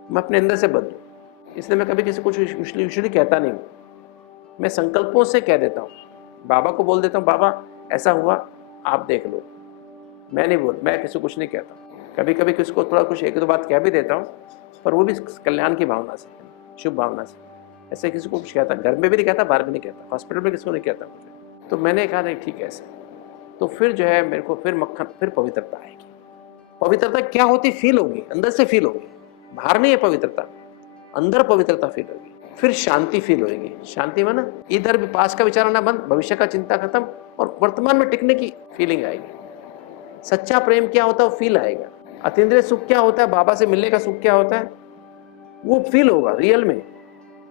मैं अपने अंदर से बदलूं, इसलिए मैं कभी किसी को यूजुअली कहता नहीं हूँ। मैं संकल्पों से कह देता हूँ, बाबा को बोल देता हूँ, बाबा ऐसा हुआ, आप देख लो। मैं किसी को कुछ नहीं कहता। कभी कभी किसी को थोड़ा कुछ एक दो बात कह भी देता हूँ, पर वो भी कल्याण की भावना से, शुभ भावना से। ऐसे किसी को कुछ कहता, घर में भी नहीं कहता, बाहर भी नहीं कहता, हॉस्पिटल में किसी को नहीं कहता मुझे। तो मैंने कहा नहीं ठीक है ऐसे। तो फिर जो है मेरे को फिर पवित्रता आएगी। पवित्रता क्या होती, फील होगी, अंदर से फील होगी, बाहर नहीं है पवित्रता, अंदर पवित्रता फील होगी। फिर शांति फील होगी। शांति माना इधर भी पास का विचार आना बंद, भविष्य का चिंता खत्म, और वर्तमान में टिकने की फीलिंग आएगी। सच्चा प्रेम क्या होता है वो फील आएगा। अतीन्द्रिय सुख क्या होता है, बाबा से मिलने का सुख क्या होता है, वो फील होगा रियल में।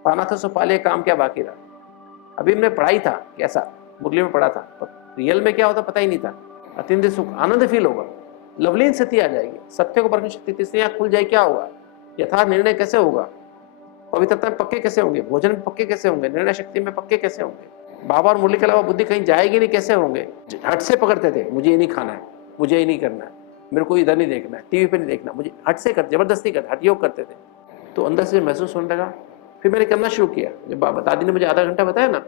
पाना था सो पाले, काम क्या बाकी रहा। अभी हमने पढ़ाई था कैसा, मुरली में पढ़ा था, पर रियल में क्या होता पता ही नहीं था। अतीन्द्रिय सुख, आनंद फील होगा, लवलीन स्थिति आ जाएगी, सत्य को परखने शक्ति तीसरी आंख खुल जाए, क्या होगा, यथार्थ निर्णय कैसे होगा, पवित्रता में पक्के कैसे होंगे, भोजन में पक्के कैसे होंगे, निर्णय शक्ति में पक्के कैसे होंगे। बाबा और मुरली के अलावा बुद्धि कहीं जाएगी नहीं, कैसे होंगे। हट से पकड़ते थे, मुझे ये नहीं खाना है, मुझे ये नहीं करना है, मेरे को इधर नहीं देखना है, टीवी पे नहीं देखना, मुझे हट से कर, जबरदस्ती कर, हट योग करते थे। तो अंदर से महसूस होने लगा। फिर मैंने करना शुरू किया, जब बाबा दादी ने मुझे आधा घंटा बताया ना,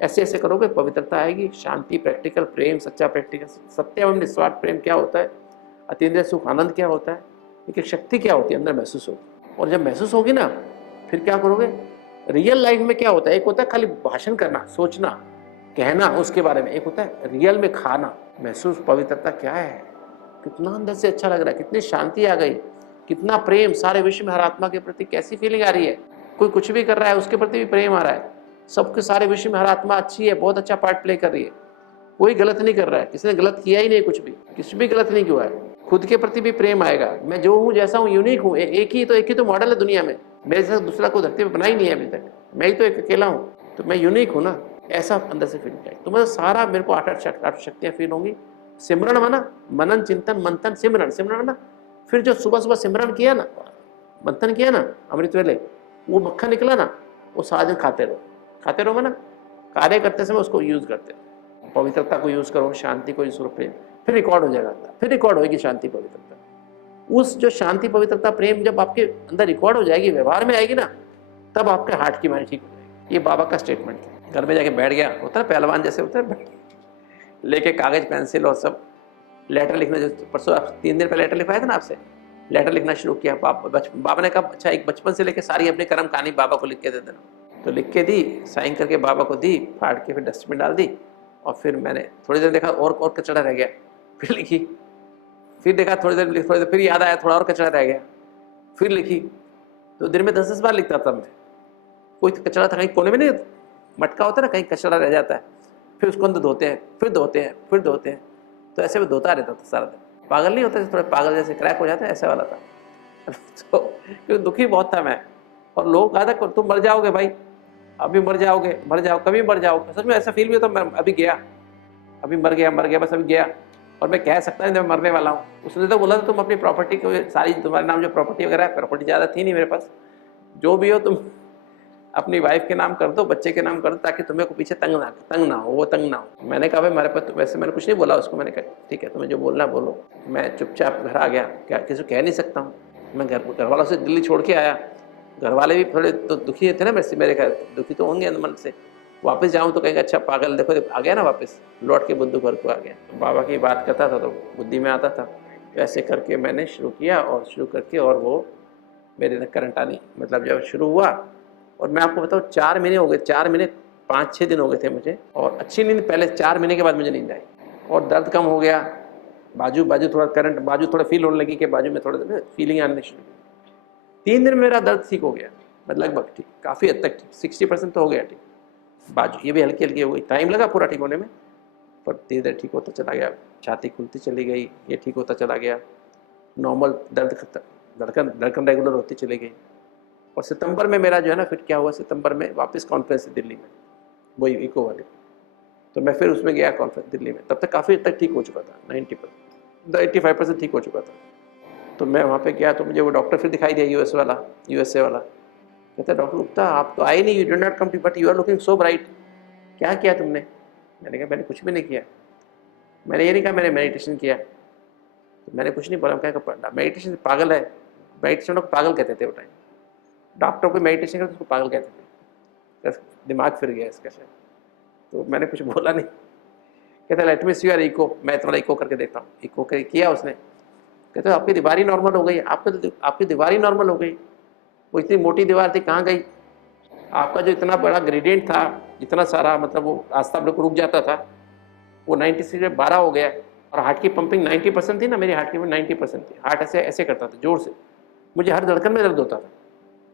ऐसे ऐसे करोगे पवित्रता आएगी, शांति, प्रैक्टिकल प्रेम, सच्चा प्रैक्टिकल सत्य एवं निस्वार्थ प्रेम क्या होता है, अतीन्द्रिय सुख आनंद क्या होता है, एक शक्ति क्या होती है अंदर महसूस होगी। और जब महसूस होगी ना, फिर क्या करोगे, रियल लाइफ में क्या होता है, एक होता है खाली भाषण करना, सोचना, कहना उसके बारे में, एक होता है रियल में खाना। महसूस पवित्रता क्या है, कितना अंदर से अच्छा लग रहा है, कितनी शांति आ गई, कितना प्रेम, सारे विश्व में हर आत्मा के प्रति कैसी फीलिंग आ रही है। कोई कुछ भी कर रहा है उसके प्रति भी प्रेम आ रहा है, सबके सारे विश्व में हर आत्मा अच्छी है, बहुत अच्छा पार्ट प्ले कर रही है, कोई गलत नहीं कर रहा है, किसी ने गलत किया ही नहीं, कुछ भी गलत नहीं हुआ है। खुद के प्रति भी प्रेम आएगा, मैं जो हूँ जैसा हूँ, यूनिक हूँ, एक ही तो मॉडल है दुनिया में, मेरे जैसा दूसरा कोई धरती पर बना ही नहीं है अभी तक, मैं ही तो एक अकेला हूँ, तो मैं यूनिक हूँ ना, ऐसा अंदर से फीलिंग आएगी। तो मतलब सारा मेरे को आठ शक्तियाँ फील होंगी। सिमरन माना मनन चिंतन मंथन, सिमरन माना फिर जो सुबह सुबह सिमरन किया ना, मंथन किया ना अमृत वेले, वो मक्खन निकला ना, वो सारा दिन खाते रहो माना कार्य करते समय उसको यूज करते रहो। पवित्रता को यूज करो, शांति को यूज करो, प्रेम, फिर रिकॉर्ड हो जाएगा, फिर रिकॉर्ड होगी शांति पवित्रता। उस जो शांति पवित्रता प्रेम जब आपके अंदर रिकॉर्ड हो जाएगी, व्यवहार में आएगी ना, तब आपके हार्ट की बीमारी ठीक हो जाएगी। ये बाबा का स्टेटमेंट है। घर में जाके बैठ गया, होता है पहलवान जैसे होता है, लेके कागज पेंसिल और सब लेटर लिखना, जो परसों 3 दिन पहले लेटर लिखवाया था ना आपसे, लेटर लिखना शुरू किया। बाबा ने कहा अच्छा एक बचपन से लेके सारी अपनी कर्म कहानी बाबा को लिख के दे देना। तो लिख के दी, साइन करके बाबा को दी, फाड़ के फिर डस्टबिन डाल दी। और फिर मैंने थोड़ी देर देखा और कचरा रह गया, फिर लिखी, फिर देखा थोड़ी देर फिर याद आया थोड़ा और कचरा रह गया, फिर लिखी। तो दिन में 10-10 बार लिखता था मैं। कोई कचरा था कहीं कोने में, नहीं मटका होता है ना, कहीं कचरा रह जाता है, फिर उसको अंदर धोते हैं, फिर धोते हैं। तो ऐसे में धोता रहता था सारा दिन। पागल नहीं होता, थोड़े पागल जैसे क्रैक हो जाता है, ऐसे वाला था। तो क्योंकि दुखी बहुत था मैं, और लोग कहा था तुम मर जाओगे भाई, अभी मर जाओ, कभी मर जाओगे। सच में ऐसा फील भी होता, मैं अभी गया, अभी मर गया, बस अभी गया, और मैं कह सकता नहीं मैं मरने वाला हूँ। उसने तो बोला था तुम अपनी प्रॉपर्टी को सारी, तुम्हारे नाम जो प्रॉपर्टी वगैरह है, प्रॉपर्टी ज़्यादा थी नहीं मेरे पास, जो भी हो तुम अपनी वाइफ के नाम कर दो, बच्चे के नाम कर दो, ताकि तुम्हें को पीछे तंग ना हो, वो तंग ना हो। मैंने कहा भाई मेरे पास, वैसे मैंने कुछ नहीं बोला उसको, मैंने कहा ठीक है तुम्हें जो बोलना बोलो। मैं चुपचाप घर आ गया, क्या किसी को कह नहीं सकता हूँ। मैं घर वालों से दिल्ली छोड़ के आया, घर वाले भी थोड़े तो दुखी थे ना मेरे ख्याल, दुखी तो होंगे मन से। वापस जाऊँ तो कहेंगे अच्छा पागल, देखो आ गया ना वापस, लौट के बुद्धू घर को आ गया। तो बाबा की बात करता था तो बुद्धि में आता था। तो ऐसे करके मैंने शुरू किया, और शुरू करके और वो मेरे तक करंट आनी, मतलब जब शुरू हुआ, और मैं आपको बताऊँ 4 महीने हो गए, 4 महीने 5-6 दिन हो गए थे मुझे, और अच्छी नींद पहले 4 महीने के बाद मुझे नींद आई, और दर्द कम हो गया, बाजू थोड़ा करंट, बाजू थोड़ा फील होने लगी कि बाजू में थोड़ा फीलिंग आने शुरू। 3 दिन में मेरा दर्द ठीक हो गया, मतलब लगभग ठीक, काफ़ी हद तक ठीक, 60% तो हो गया ठीक। बाजू ये भी हल्की हल्की हो गई, टाइम लगा पूरा ठीक होने में, पर धीरे धीरे ठीक होता चला गया। छाती खुलती चली गई, ये ठीक होता चला गया, नॉर्मल दर्द खत्म, धड़कन धड़कन रेगुलर होती चली गई। और सितंबर में मेरा जो है ना, फिर क्या हुआ, सितंबर में वापस कॉन्फ्रेंस दिल्ली में, वही इको वाली, तो मैं फिर उसमें गया कॉन्फ्रेंस दिल्ली में। तब तक काफ़ी हद तक ठीक हो चुका था, 90% 85% ठीक हो चुका था। तो मैं वहाँ पे गया तो मुझे वो डॉक्टर फिर दिखाई दिया, यूएसए वाला। कहता है, डॉक्टर गुप्ता आप तो आए नहीं, you did not come to, but you are looking so bright, क्या किया तुमने? मैंने कहा मैंने कुछ भी नहीं किया। मैंने ये नहीं कहा मैंने मेडिटेशन किया, तो मैंने कुछ नहीं बोला। मैं क्या मेडिटेशन पागल है, मेडिटेशन को पागल कहते थे वो टाइम, डॉक्टर को मेडिटेशन करते उसको पागल कहते थे। दिमाग फिर गया इसका शायद, तो मैंने कुछ बोला नहीं। कहता let me see your echo, मैं थोड़ा इको करके देखता हूँ। इको किया उसने, कहते आपकी दीवार ही नॉर्मल हो गई, आपकी दीवार ही नॉर्मल हो गई। वो इतनी मोटी दीवार थी, कहाँ गई? आपका जो इतना बड़ा ग्रेडियंट था, इतना सारा, मतलब वो रास्ता बिल्कुल रुक जाता था, वो 90 से 12 हो गया। और हार्ट की पंपिंग 90% थी ना, मेरी हार्ट की 90% थी। हार्ट ऐसे ऐसे करता था जोर से, मुझे हर धड़कन में दर्द होता था।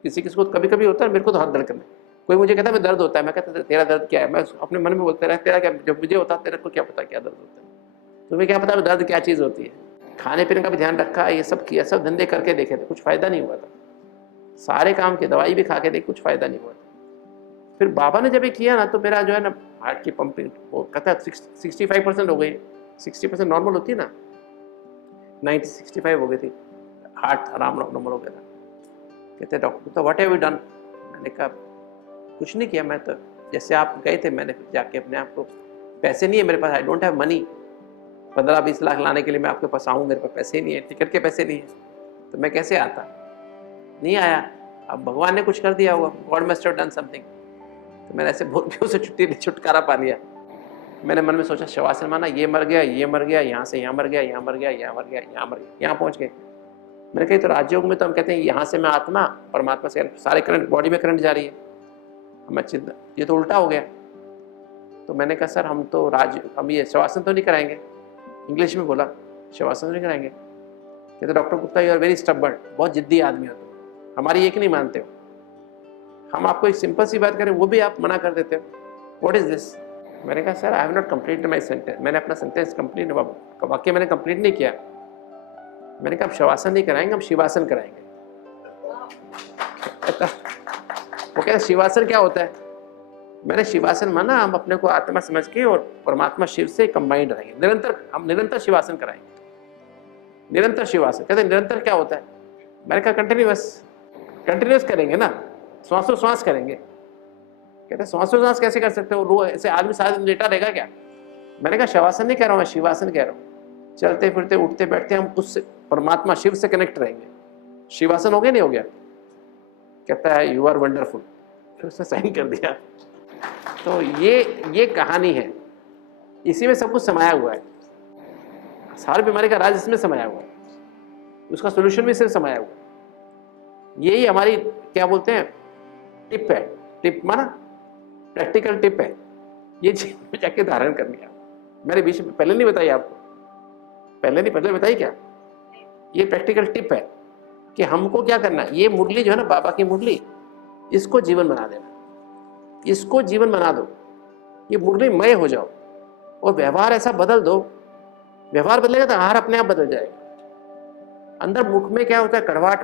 किसी किसी को कभी कभी होता है, मेरे को तो हर धड़कन में। कोई मुझे कहता है मैं दर्द होता है, मैं कहता तेरा दर्द क्या है? मैं अपने मन में बोलते रहा तेरा क्या, जब मुझे होता तेरे को क्या पता क्या दर्द होता है? तुम्हें क्या पता दर्द क्या चीज़ होती है? खाने पीने का भी ध्यान रखा, ये सब किया, सब धंधे करके देखे थे, कुछ फ़ायदा नहीं हुआ था। सारे काम के दवाई भी खा के देखे, कुछ फ़ायदा नहीं हुआ था। फिर बाबा ने जब ये किया ना, तो मेरा जो है ना हार्ट की पंपिंग, वो कहता है 65% हो गई। 60% नॉर्मल होती है ना, 65 हो गई थी, हार्ट आराम नॉर्मल हो गया था। कहते डॉक्टर तो व्हाट हैव यू डन? मैंने कहा कुछ नहीं किया, मैं तो जैसे आप गए थे, मैंने जाके अपने आप को, पैसे नहीं है मेरे पास, I don't have money, 15-20 lakh लाने के लिए मैं आपके पास आऊँ, मेरे पास पैसे नहीं है, टिकट के पैसे नहीं है, तो मैं कैसे आता? नहीं आया। अब भगवान ने कुछ कर दिया होगा, God must have done something. तो मैंने ऐसे बोल के उसे छुटकारा पा लिया। मैंने मन में सोचा शवासन माना, ये मर गया, ये मर गया, यहाँ से यहाँ मर गया, यहाँ मर गया, यहाँ मर गया, यहाँ मर गया, यहाँ पहुँच गए। मैंने कही तो राजयोग में तो हम कहते हैं यहाँ से मैं आत्मा, परमात्मा से सारे करंट बॉडी में करंट जा रही है, मैं चिंता, ये तो उल्टा हो गया। तो मैंने कहा सर हम ये शवासन तो नहीं कराएंगे, इंग्लिश में बोला, शवासन तो नहीं कराएंगे। कहते doctor Gupta you are very stubborn, बहुत जिद्दी आदमी हो तुम, हमारी एक नहीं मानते हो, हम आपको एक सिंपल सी बात करें वो भी आप मना कर देते हो, व्हाट इज दिस? मैंने कहा sir I have not completed my sentence, मैंने अपना सेंटेंस कंप्लीट, वाक्य मैंने कंप्लीट नहीं किया। मैंने कहा आप शवासन नहीं कराएंगे, हम शिवासन कराएंगे। वो कहता शिवासन क्या होता है? मैंने शिवासन माना हम अपने को आत्मा समझ के और परमात्मा शिव से कंबाइंड रहेंगे, निरंतर हम निरंतर शिवासन कराएंगे, निरंतर शिवासन। कहते निरंतर क्या होता है? मैंने कहा कंटिन्यूस करेंगे ना, श्वासोश्वास करेंगे। कहते श्वासोश्वास कैसे कर सकते हो, रो ऐसे आदमी सारा दिन लेटा रहेगा क्या? मैंने कहा शवासन नहीं कह रहा हूँ मैं, शिवासन कह रहा हूँ। चलते फिरते उठते बैठते हम उससे परमात्मा शिव से कनेक्ट रहेंगे। शिवासन हो गया नहीं हो गया? कहता है यू आर वंडरफुल, फिर उसने साइन कर दिया। तो ये कहानी है, इसी में सब कुछ समाया हुआ है, सारी बीमारी का राज इसमें समाया हुआ है, उसका सोल्यूशन भी इसमें समाया हुआ है। यही हमारी क्या बोलते हैं टिप है, टिप माना प्रैक्टिकल टिप है, ये चीज में जाके धारण करनी है। मैंने बीच में पहले नहीं बताई आपको, पहले बताई क्या? ये प्रैक्टिकल टिप है कि हमको क्या करना है। ये मुरली जो है ना, बाबा की मुरली, इसको जीवन बना देना, इसको जीवन बना दो, ये मुरली मय हो जाओ और व्यवहार ऐसा बदल दो, व्यवहार बदलेगा तो आहार अपने आप बदल जाएगा। अंदर मुख में क्या होता है, कड़वाहट,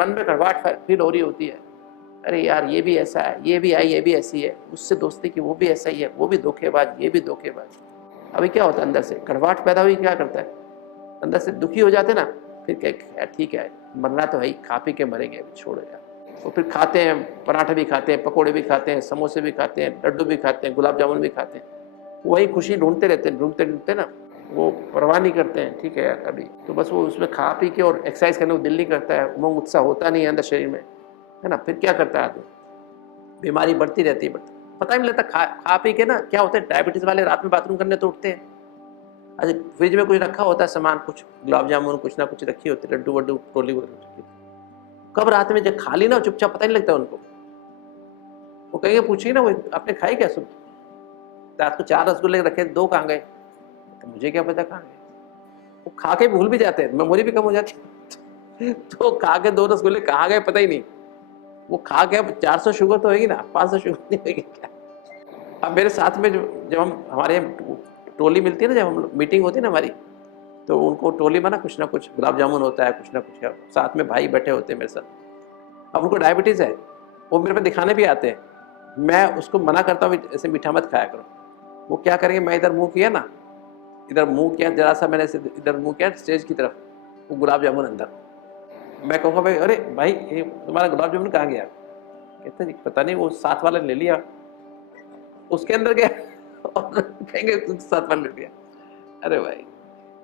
मन में कड़वाहट फील हो रही होती है, अरे यार ये भी ऐसा है, ये भी आई, ये भी ऐसी है, उससे दोस्ती की वो भी ऐसा ही है, वो भी धोखेबाज, ये भी धोखेबाज। अभी क्या होता है अंदर से कड़वाहट पैदा हुई, क्या करता है अंदर से दुखी हो जाते ना, फिर क्या ठीक है मरना तो है ही, खा पी के मरेंगे, अभी छोड़ो यार। तो फिर खाते हैं, पराठे भी खाते हैं, पकोड़े भी खाते हैं, समोसे भी खाते हैं, लड्डू भी खाते हैं, गुलाब जामुन भी खाते हैं, वही खुशी ढूंढते रहते हैं, ढूंढते ना, वो परवाह नहीं करते हैं, ठीक है यार अभी तो बस वो उसमें खा पी के और एक्सरसाइज करने को दिल नहीं करता है, उमंग उत्साह होता नहीं है अंदर शरीर में, है ना। फिर क्या करता है आदमी, बीमारी बढ़ती रहती है, पता ही नहीं लगता। खा पी के ना क्या होता है, डायबिटीज वाले रात में बाथरूम करने तो उठते हैं, अच्छा फ्रिज में कुछ रखा होता है सामान, कुछ गुलाब जामुन कुछ ना कुछ रखी होती है, लड्डू वड्डू टोली वगैरह, कब रात में जब खा ली ना चुपचाप, पता नहीं लगता उनको। वो कहेंगे पूछिए ना, वो आपने खाई क्या सुबह, रात को 4 रसगुल्ले रखे, 2 कहाँ गए, तो मुझे क्या पता कहाँ गए। वो खा के भूल भी जाते हैं, मेमोरी भी कम हो जाती है तो खा के 2 रसगुल्ले कहाँ गए पता ही नहीं। वो खा के अब 400 शुगर तो होगी ना, 500 शुगर नहीं होगी क्या। अब मेरे साथ में जब हम हमारे टोली मिलती है ना, जब हम मीटिंग होती है ना हमारी, तो उनको टोली में ना कुछ गुलाब जामुन होता है, कुछ ना कुछ है, साथ में भाई बैठे होते हैं मेरे साथ। अब उनको डायबिटीज़ है, वो मेरे पे दिखाने भी आते हैं, मैं उसको मना करता हूँ ऐसे मीठा मत खाया करो। वो क्या करेंगे, मैं इधर मुंह किया ना, इधर मुंह किया जरा सा मैंने, इधर मुंह किया स्टेज की तरफ, वो गुलाब जामुन अंदर। मैं कहूँगा भाई, अरे भाई ये तुम्हारा गुलाब जामुन कहाँ गया? कहते जी पता नहीं, वो साथ वाले ले लिया, उसके अंदर गया और कहेंगे साथ वाले ले लिया। अरे भाई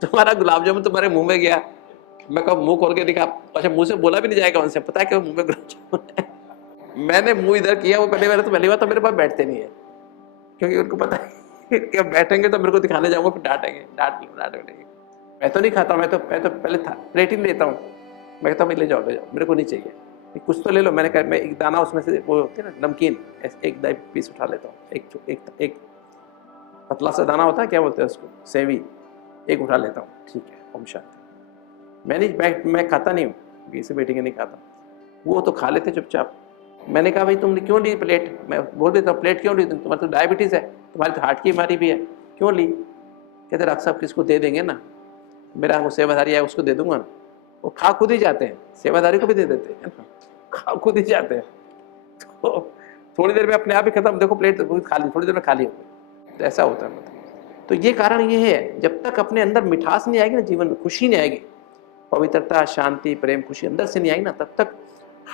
तुम्हारा गुलाब जामुन तुम्हारे मुंह में गया, मैं कहूँ मुंह खोल के दिखा, अच्छा मुंह से बोला भी नहीं जाएगा उनसे, पता है कि मुंह में गुलाब जामुन है। मैंने मुंह इधर किया, वो पहले बार तो पहली बार तो मेरे पास बैठते नहीं है, क्योंकि उनको पता है कि अब बैठेंगे तो मेरे को दिखाने जाऊंगा, फिर डांटेंगे, डांटेंगे। मैं तो नहीं खाता, मैं तो पहले था प्लेट ही लेता हूँ, मैं कहता हूँ ले जाओ मेरे को नहीं चाहिए, कुछ तो ले लो। मैंने कहा मैं एक दाना उसमें से वो होती है ना नमकीन, एक पीस उठा लेता हूँ, एक पतला सा दाना होता है, क्या बोलते हैं उसको, सेवी, एक उठा लेता हूँ, ठीक है ओम शांति। मैं खाता नहीं हूँ, इसे बैठेंगे नहीं खाता, वो तो खा लेते चुपचाप। मैंने कहा भाई तुमने क्यों ली प्लेट? मैं बोल देता हूँ प्लेट क्यों ली, तुम्हारी तो डायबिटीज़ है, तुम्हारी तो हार्ट की बीमारी भी है, क्यों ली? कहते डॉक्टर साहब किसको दे देंगे ना, मेरा वो सेवाधारी है उसको दे दूंगा ना। वो खा खुद ही जाते हैं, सेवाधारी को भी दे देते हैं ना, खा खुद ही जाते हैं। तो थोड़ी देर में अपने आप ही खत्म, देखो प्लेट खाली, थोड़ी देर में खाली हो गई। तो ऐसा होता है मतलब। तो ये कारण ये है, जब तक अपने अंदर मिठास नहीं आएगी ना, जीवन में खुशी नहीं आएगी, पवित्रता, शांति, प्रेम, खुशी अंदर से नहीं आएगी ना, तब तक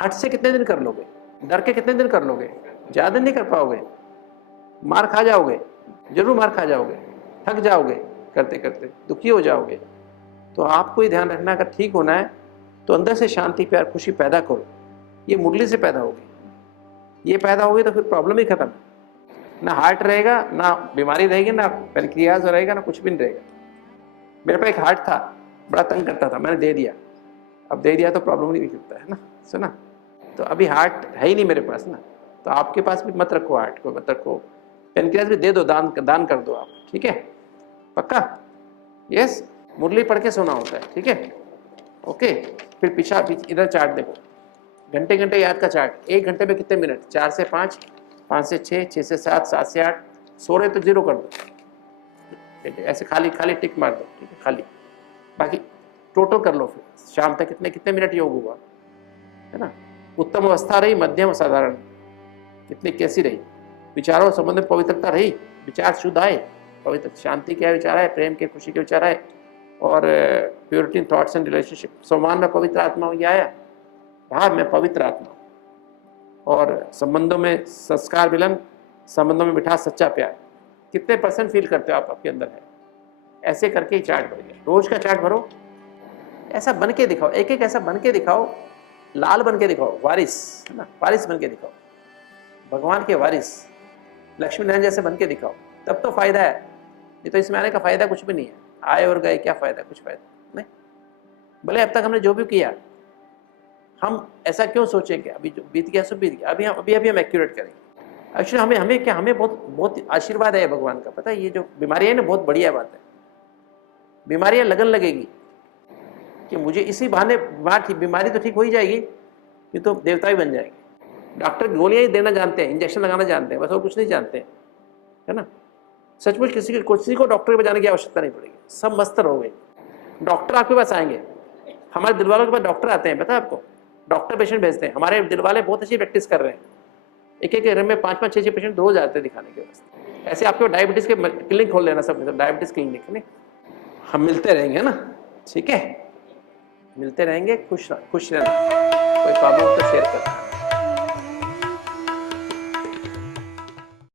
हट से कितने दिन कर लोगे, डर के कितने दिन कर लोगे, ज़्यादा नहीं कर पाओगे, मार खा जाओगे, जरूर मार खा जाओगे, थक जाओगे करते करते, दुखी हो जाओगे। तो आपको ही ध्यान रखना, अगर ठीक होना है तो अंदर से शांति, प्यार, खुशी पैदा करो। ये मुरली से पैदा होगी, ये पैदा होगी तो फिर प्रॉब्लम ही खत्म है। ना हार्ट रहेगा, ना बीमारी रहेगी, ना पेनक्रियाज रहेगा, ना कुछ भी नहीं रहेगा। मेरे पास एक हार्ट था, बड़ा तंग करता था, मैंने दे दिया, अब दे दिया तो प्रॉब्लम नहीं दिखता है ना, सुना। तो अभी हार्ट है ही नहीं मेरे पास ना, तो आपके पास भी मत रखो, हार्ट को मत रखो, पेनक्रियाज भी दे दो, दान कर दो आप, ठीक है, पक्का? यस, मुरली पढ़ के सोना होता है, ठीक है, ओके। फिर पीछा इधर चार्ट देखो, घंटे घंटे याद का चार्ट, 1 घंटे में कितने मिनट, 4 से 5, 5 से 6, 6 से 7, 7 से 8, सो रहे तो 0 कर दो, ऐसे खाली खाली टिक मार दो, ठीक है, खाली। बाकी टोटल कर लो, फिर शाम तक कितने मिनट योग हुआ, है ना। उत्तम अवस्था रही, मध्यम, साधारण, कितनी कैसी रही, विचारों संबंध में पवित्रता रही, विचार शुद्ध आए, पवित्र शांति के विचार आए, प्रेम के, खुशी के विचार आए, और purity in thoughts and relationship, सम्मान में पवित्र आत्मा ये आया, भाव में पवित्र आत्मा, और संबंधों में संस्कार मिलन, संबंधों में मिठास, सच्चा प्यार, कितने % फील करते हो आप आपके अंदर है। ऐसे करके ही चार्ट भरिए, रोज का चार्ट भरो, ऐसा बन के दिखाओ, एक एक ऐसा बन के दिखाओ, लाल बन के दिखाओ, वारिस है ना, वारिस बन के दिखाओ, भगवान के वारिस, लक्ष्मी नारायण जैसे बन के दिखाओ, तब तो फायदा है। नहीं तो इसमें आने का फायदा कुछ भी नहीं है, आए और गए, क्या फायदा, कुछ फायदा नहीं। भले अब तक हमने जो भी किया, हम ऐसा क्यों सोचें कि अभी जो बीत गया सो बीत गया, अभी हम एक्यूरेट करेंगे। एक्चुअली हमें बहुत आशीर्वाद है भगवान का, पता है। ये जो बीमारी है ना, बहुत बढ़िया बात है। बीमारियां लगन लगेगी कि मुझे इसी बहाने बीमारी तो ठीक हो ही जाएगी, ये तो देवता भी बन जाएंगे। डॉक्टर गोलियां ही देना जानते हैं, इंजेक्शन लगाना जानते हैं, बस और कुछ नहीं जानते हैं, है ना। सचमुच किसी को डॉक्टर के बजाने की आवश्यकता नहीं पड़ेगी, सब मस्त रहोगे। डॉक्टर आपके पास आएंगे, हमारे दिल वालों के पास डॉक्टर आते हैं, पता है आपको, डॉक्टर पेशेंट भेजते हैं। हमारे दिल वाले बहुत अच्छी प्रैक्टिस कर रहे हैं, एक घर में 5-5, 6-6 पेशेंट रोज आते हैं दिखाने के वास्ते। ऐसे आपको डायबिटीज के क्लिनिक खोल लेना, सब डायबिटीज क्लिनिक नहीं। हम मिलते रहेंगे ना, ठीक है, मिलते रहेंगे, खुश रहना, कोई प्रॉब्लम तो शेयर करना।